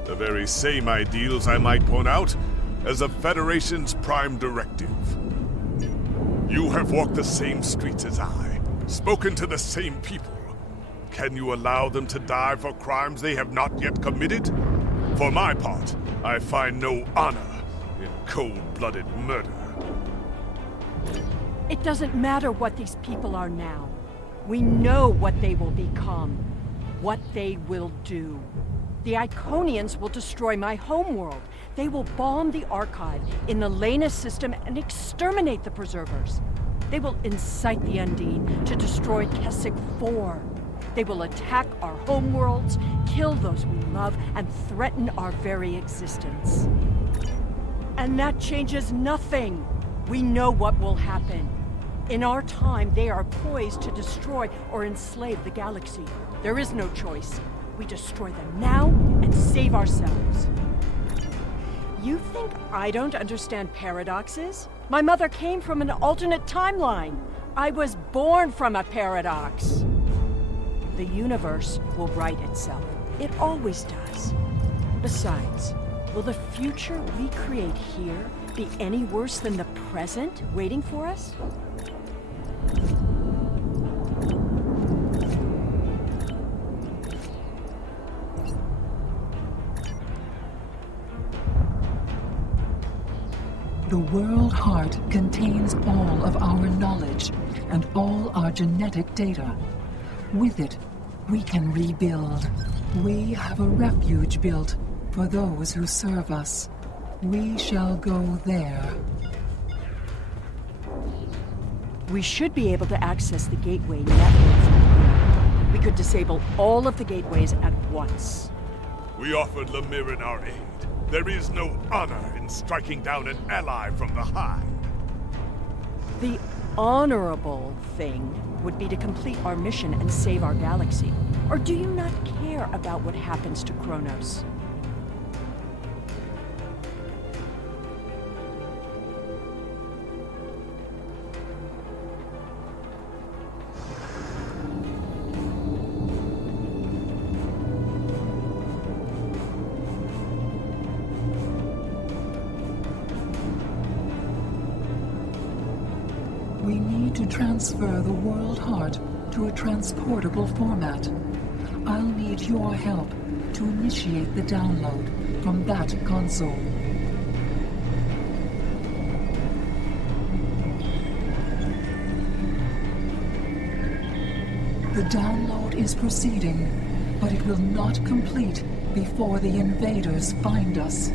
The very same ideals, I might point out, as the Federation's prime directive. You have walked the same streets as I, spoken to the same people. Can you allow them to die for crimes they have not yet committed? For my part, I find no honor in cold-blooded murder. It doesn't matter what these people are now. We know what they will become, what they will do. The Iconians will destroy my homeworld. They will bomb the archive in the Lena system and exterminate the preservers. They will incite the Undine to destroy Keswick 4. They will attack our homeworlds, kill those we love, and threaten our very existence. And that changes nothing. We know what will happen. In our time, they are poised to destroy or enslave the galaxy. There is no choice. We destroy them now and save ourselves. You think I don't understand paradoxes? My mother came from an alternate timeline. I was born from a paradox. The universe will right itself. It always does. Besides, will the future we create here be any worse than the present waiting for us? The World Heart contains all of our knowledge and all our genetic data. With it, we can rebuild. We have a refuge built for those who serve us. We shall go there. We should be able to access the gateway network. We could disable all of the gateways at once. We offered Lemirin our aid. There is no honor in striking down an ally from the Hive. The honorable thing would be to complete our mission and save our galaxy. Or do you not care about what happens to Kronos? We need to transfer the World Heart to a transportable format. I'll need your help to initiate the download from that console. The download is proceeding, but it will not complete before the invaders find us.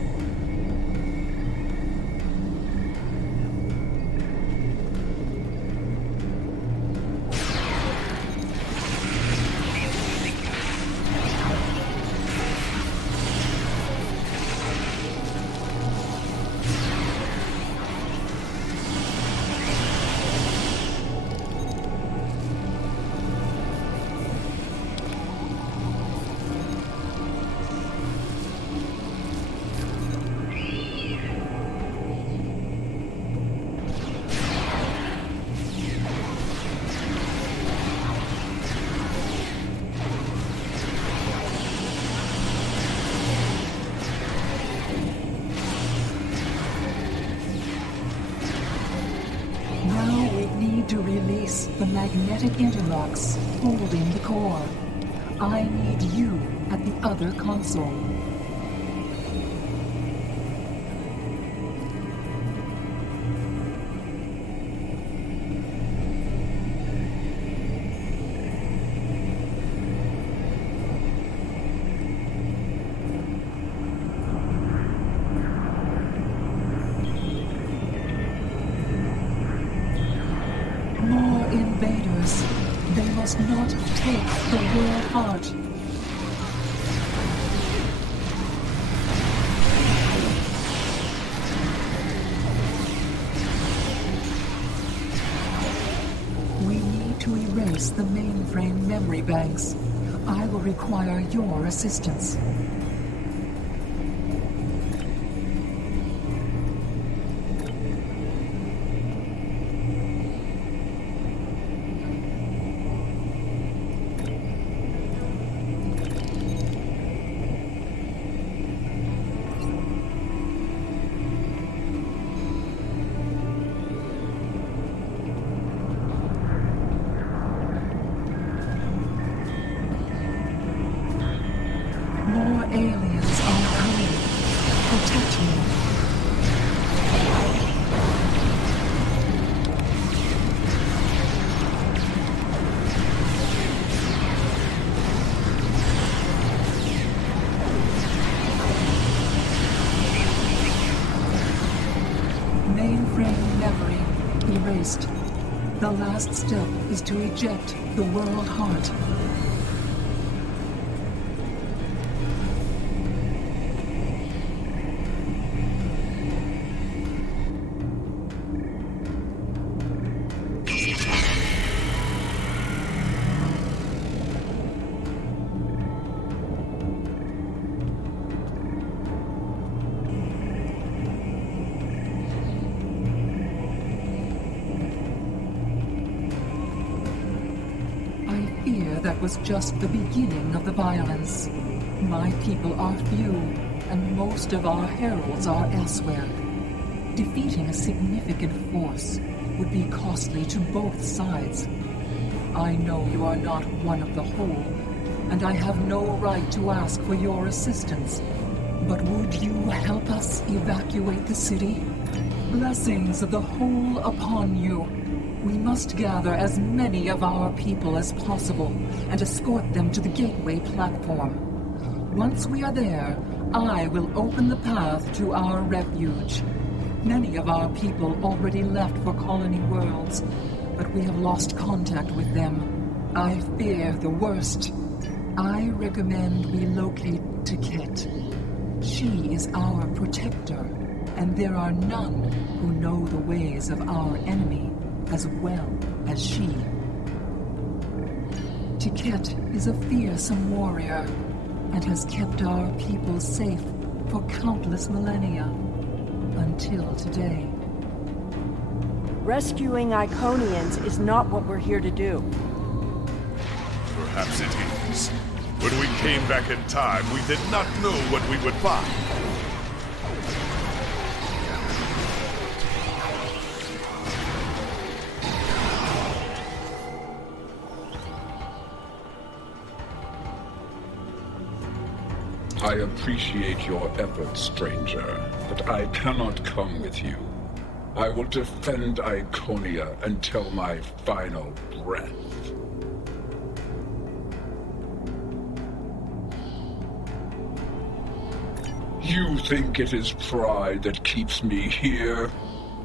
To release the magnetic interlocks holding the core. I need you at the other console. Invaders. They must not take the World Heart. We need to erase the mainframe memory banks. I will require your assistance. Aliens are coming. Protect me. Mainframe memory erased. The last step is to eject the World Heart. fear that was just the beginning of the violence. My people are few, and most of our heralds are elsewhere. Defeating a significant force would be costly to both sides. I know you are not one of the whole, and I have no right to ask for your assistance. But would you help us evacuate the city? Blessings of the whole upon you. We must gather as many of our people as possible and escort them to the gateway platform. Once we are there, I will open the path to our refuge. Many of our people already left for Colony Worlds, but we have lost contact with them. I fear the worst. I recommend we locate Tikket. She is our protector, and there are none who know the ways of our enemy as well as she. Tikket is a fearsome warrior and has kept our people safe for countless millennia, until today. Rescuing Iconians is not what we're here to do. Perhaps it is. When we came back in time, we did not know what we would find. I appreciate your efforts, stranger, but I cannot come with you. I will defend Iconia until my final breath. You think it is pride that keeps me here?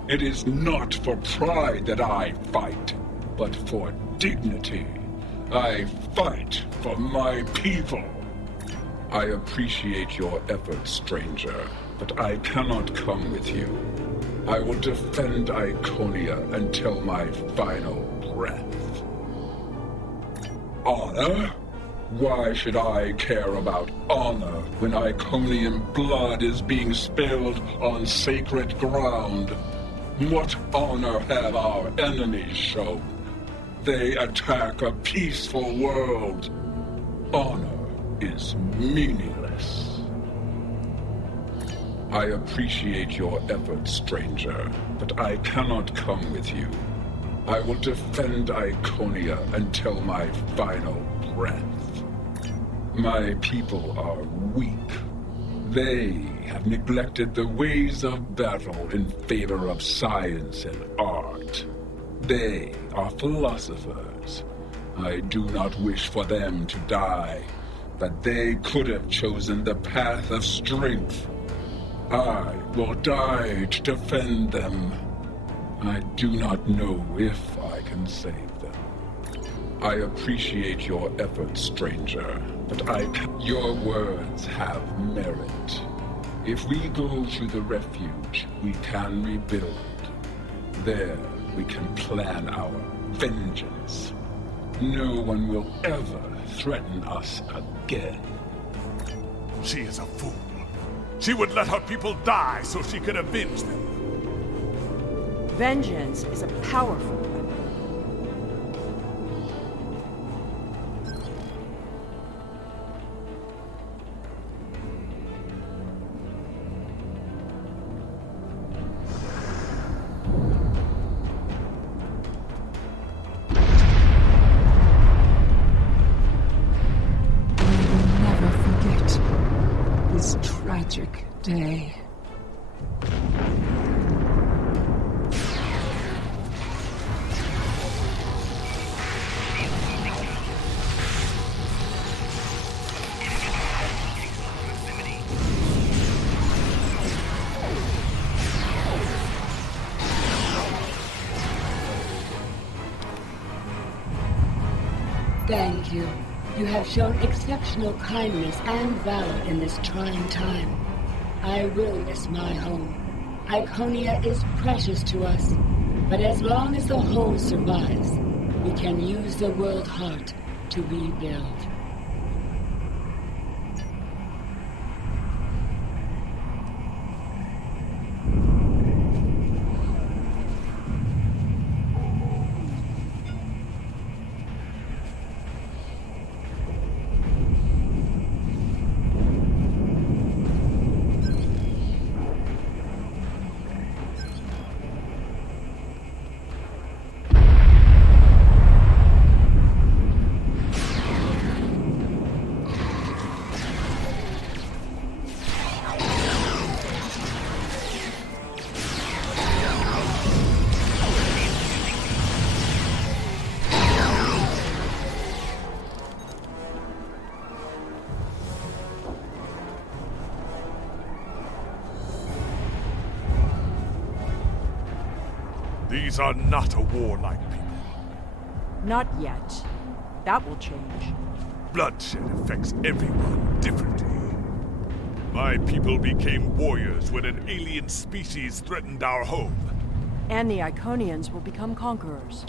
It is not for pride that I fight, but for dignity. I fight for my people. I appreciate your efforts, stranger, but I cannot come with you. I will defend Iconia until my final breath. Honor? Why should I care about honor when Iconian blood is being spilled on sacred ground? What honor have our enemies shown? They attack a peaceful world. Honor is meaningless. I appreciate your efforts, stranger, but I cannot come with you. I will defend Iconia until my final breath. My people are weak. They have neglected the ways of battle in favor of science and art. They are philosophers. I do not wish for them to die, but they could have chosen the path of strength. I will die to defend them. I do not know if I can save them. I appreciate your efforts, stranger, but your words have merit. If we go to the refuge, we can rebuild. There, we can plan our vengeance. No one will ever threaten us again. She is a fool. She would let her people die so she could avenge them. Vengeance is a powerful weapon. Day. Thank you. You have shown exceptional kindness and valor in this trying time. I will miss my home. Iconia is precious to us, but as long as the whole survives, we can use the world heart to rebuild. These are not a warlike people. Not yet. That will change. Bloodshed affects everyone differently. My people became warriors when an alien species threatened our home. And the Iconians will become conquerors.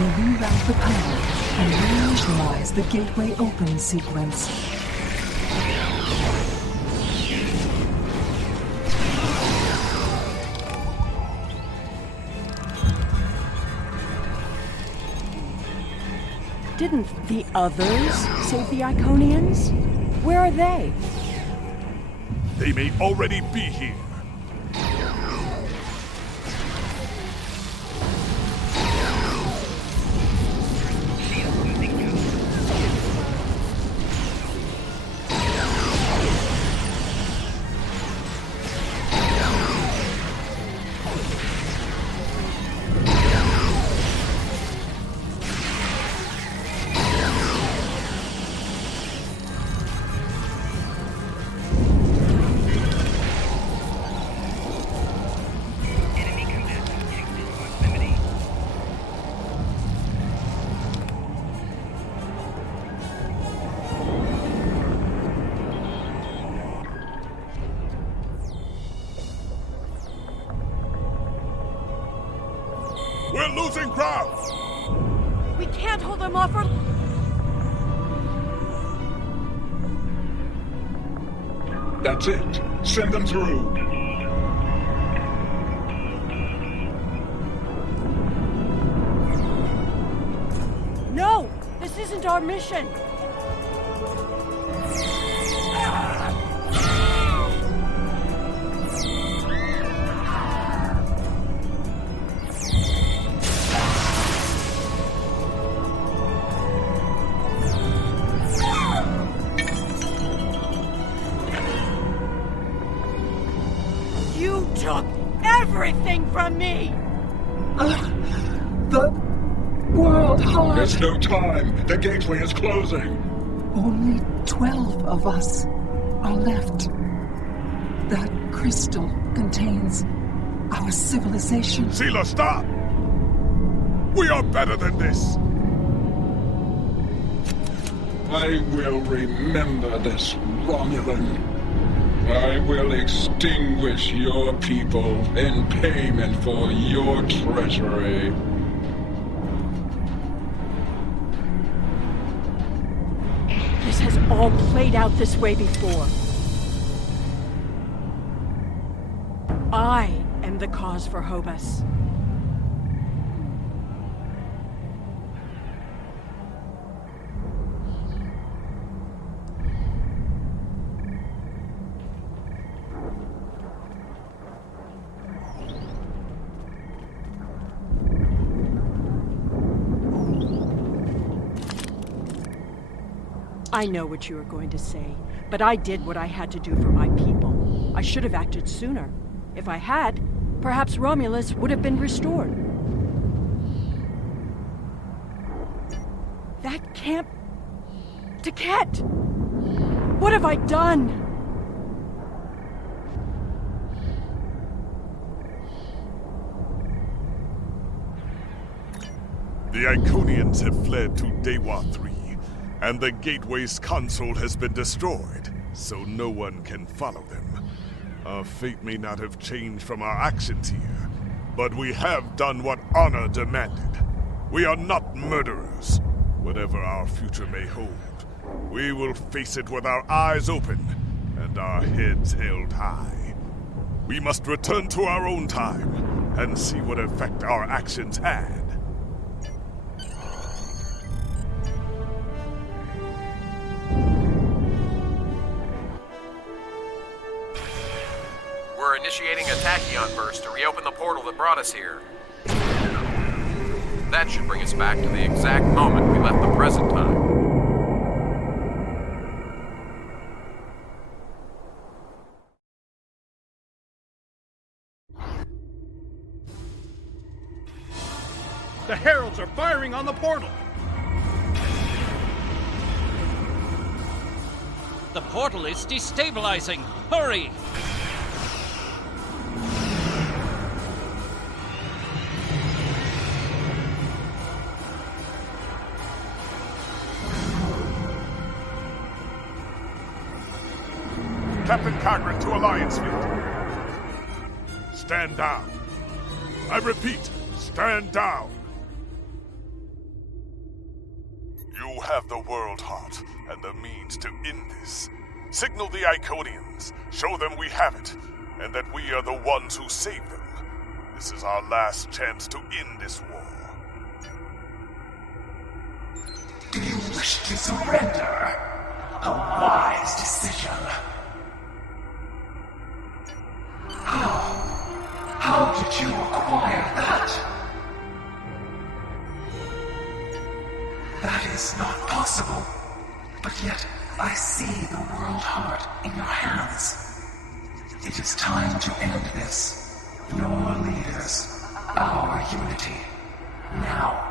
Reroute the power and reinitialize the gateway open sequence. Didn't the others save the Iconians? Where are they? They may already be here. We're losing ground! We can't hold them off or... That's it. Send them through. No! This isn't our mission! You took everything from me! The World Heart! There's no time! The gateway is closing! Only 12 of us are left. That crystal contains our civilization. Sela, stop! We are better than this! I will remember this, Romulan. I will extinguish your people in payment for your treachery. This has all played out this way before. I am the cause for Hobus. I know what you are going to say, but I did what I had to do for my people. I should have acted sooner. If I had, perhaps Romulus would have been restored. That camp... Taket! What have I done? The Iconians have fled to Vaadwaur 3, and the Gateway's console has been destroyed, so no one can follow them. Our fate may not have changed from our actions here, but we have done what honor demanded. We are not murderers. Whatever our future may hold, we will face it with our eyes open and our heads held high. We must return to our own time and see what effect our actions had. We're initiating a tachyon burst to reopen the portal that brought us here. That should bring us back to the exact moment we left the present time. The heralds are firing on the portal! The portal is destabilizing! Hurry! Captain Cagrin to Alliance Fleet. Stand down. I repeat, stand down. You have the World Heart and the means to end this. Signal the Iconians, show them we have it, and that we are the ones who save them. This is our last chance to end this war. Do you wish to surrender? A wise decision. How did you acquire that? That is not possible. But yet, I see the World Heart in your hands. It is time to end this. Your leaders, our unity. Now.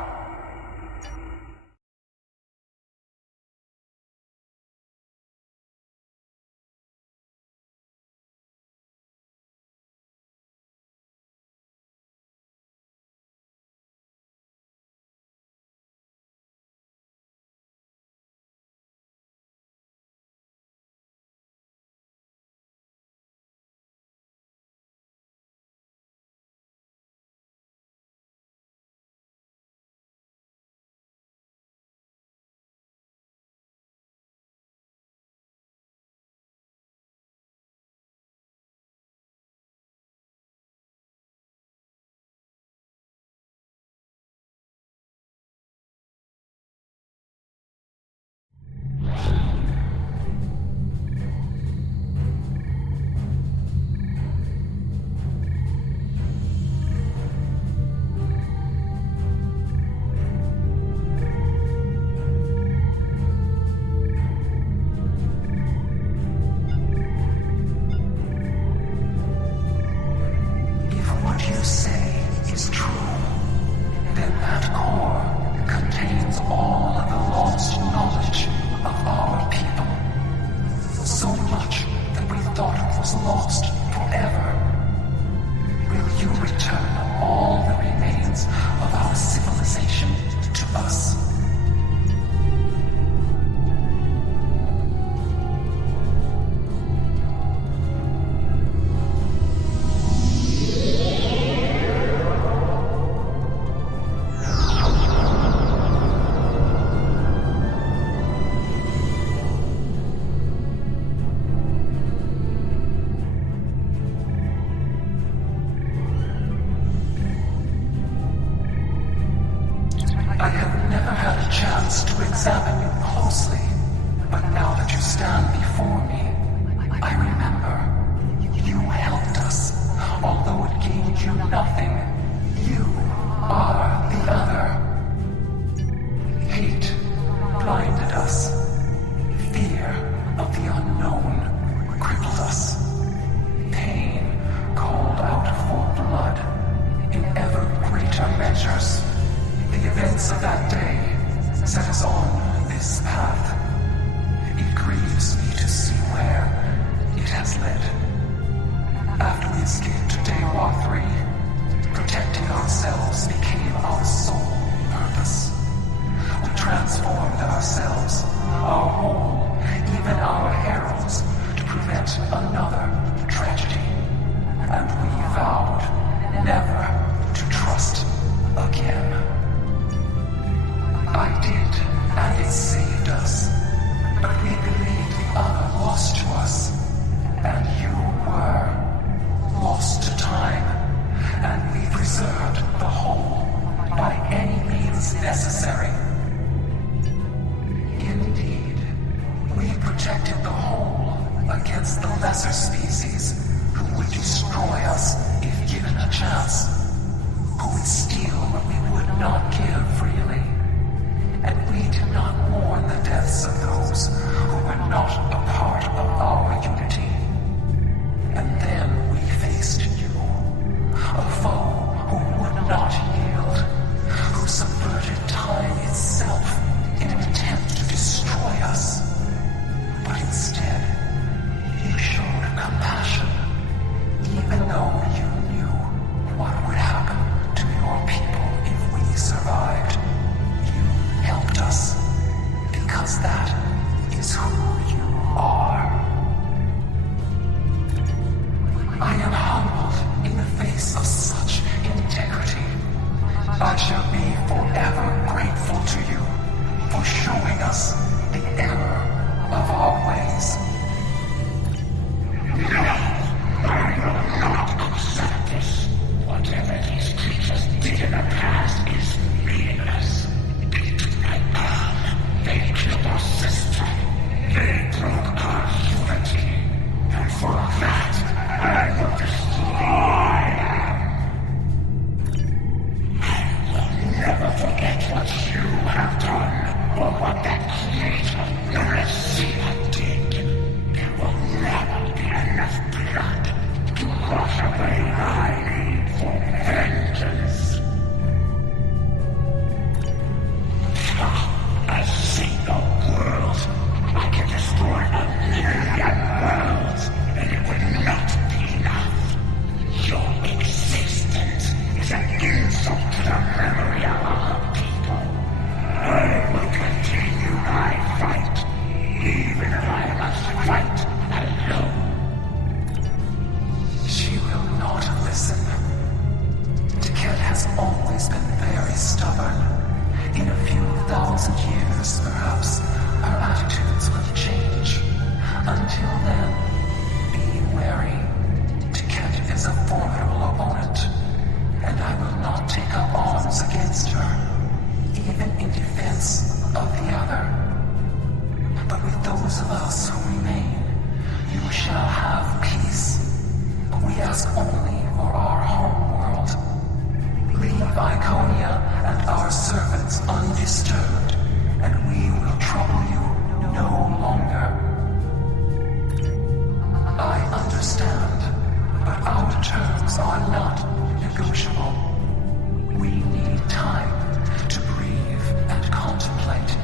against the lesser species who would destroy us if given a chance, who would steal what we would not give freely. And we do not mourn the deaths of those who were not a part of our unity. And then we faced you, a foe who would not yield, who subverted time itself in an attempt to destroy us. But instead, you showed compassion, even though you knew what would happen to your people if we survived. You helped us, because that is who you are. I am humbled in the face of such integrity. I shall be forever grateful to you for showing us the error of our ways. No, I will not accept this. Whatever these creatures did in the past is meaningless. They killed our sister. They broke our unity. And for that, I will destroy them. I will never forget what you have done, or what that creator, the Receiver, did. There will never be enough blood to wash away my need for vengeance. A single world. I can destroy 1,000,000 worlds, and it would not be enough. Your existence is an insult to the memory of our people. I will continue my fight, even if I must fight alone. She will not listen. Tiket has always been very stubborn. In a few thousand years, perhaps, her attitudes will change. Until then, be wary. Tiket is a formidable opponent, and I will not take up arms against her, even in defense of the other. But with those of us who remain, you shall have peace. We ask only for our home world. Leave Iconia and our servants undisturbed, and we will trouble you no longer. I understand, but our terms are not negotiable. We need time to breathe and contemplate.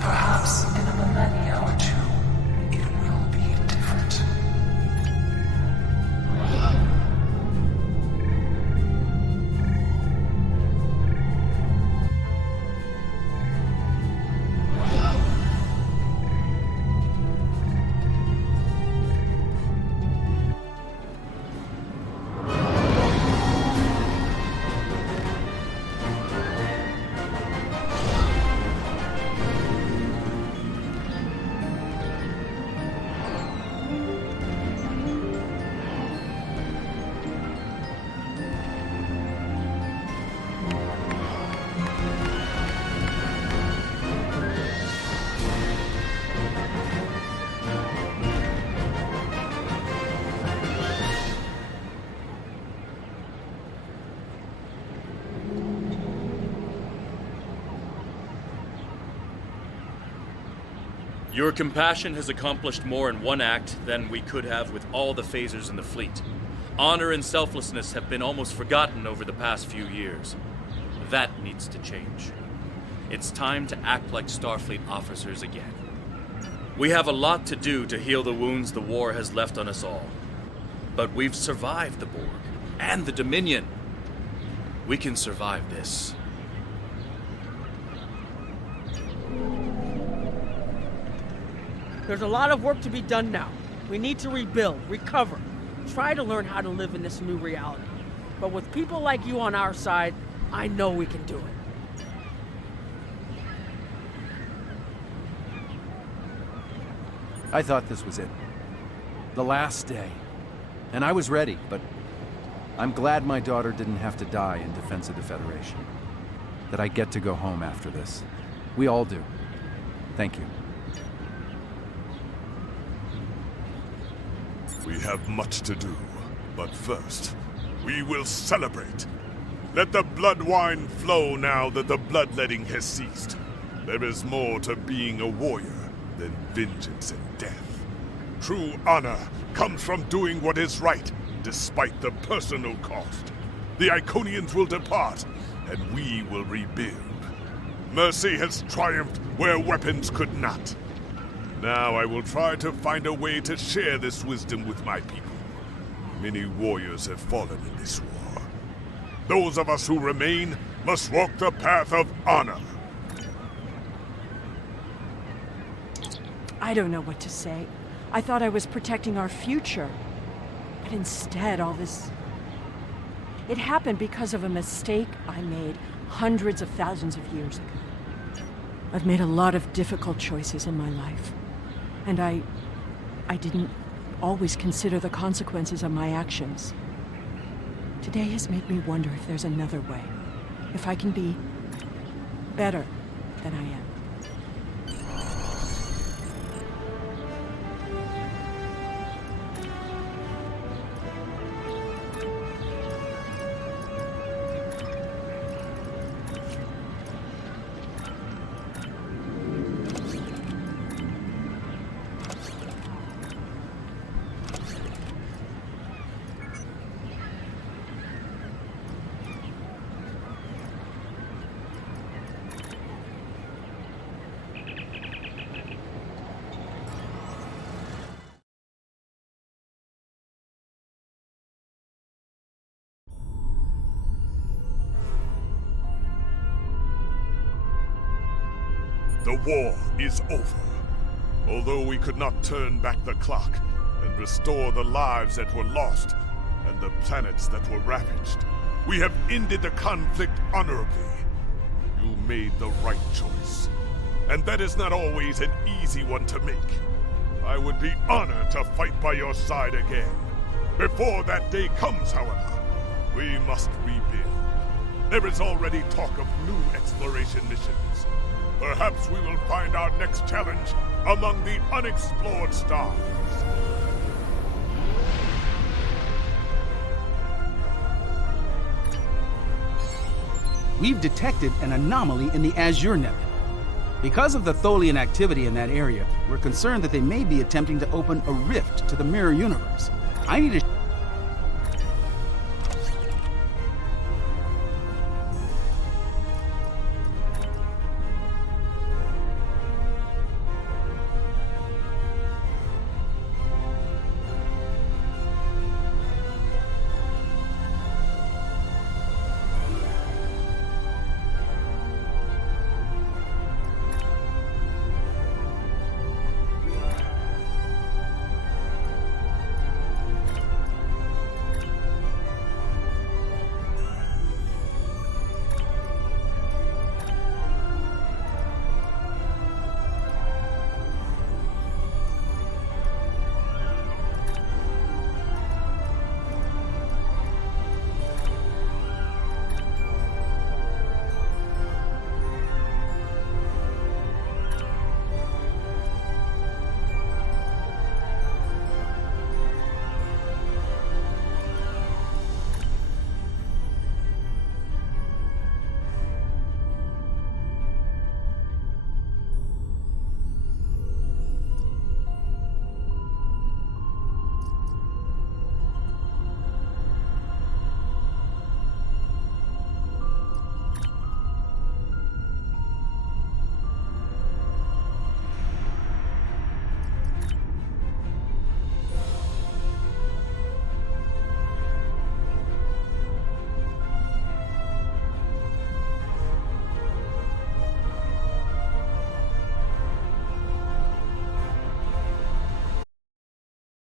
Perhaps in a millennia or two, it will be different. Your compassion has accomplished more in one act than we could have with all the phasers in the fleet. Honor and selflessness have been almost forgotten over the past few years. That needs to change. It's time to act like Starfleet officers again. We have a lot to do to heal the wounds the war has left on us all. But we've survived the Borg and the Dominion. We can survive this. There's a lot of work to be done now. We need to rebuild, recover, try to learn how to live in this new reality. But with people like you on our side, I know we can do it. I thought this was it. The last day. And I was ready, but I'm glad my daughter didn't have to die in defense of the Federation. That I get to go home after this. We all do. Thank you. We have much to do, but first, we will celebrate. Let the blood wine flow now that the bloodletting has ceased. There is more to being a warrior than vengeance and death. True honor comes from doing what is right, despite the personal cost. The Iconians will depart, and we will rebuild. Mercy has triumphed where weapons could not. Now I will try to find a way to share this wisdom with my people. Many warriors have fallen in this war. Those of us who remain must walk the path of honor. I don't know what to say. I thought I was protecting our future. But instead, all this... It happened because of a mistake I made hundreds of thousands of years ago. I've made a lot of difficult choices in my life. And I didn't always consider the consequences of my actions. Today has made me wonder if there's another way. If I can be better than I am. The war is over. Although we could not turn back the clock and restore the lives that were lost and the planets that were ravaged, we have ended the conflict honorably. You made the right choice. And that is not always an easy one to make. I would be honored to fight by your side again. Before that day comes, however, we must rebuild. There is already talk of new exploration missions. Perhaps we will find our next challenge among the unexplored stars. We've detected an anomaly in the Azure Nebula. Because of the Tholian activity in that area, we're concerned that they may be attempting to open a rift to the mirror universe. I need to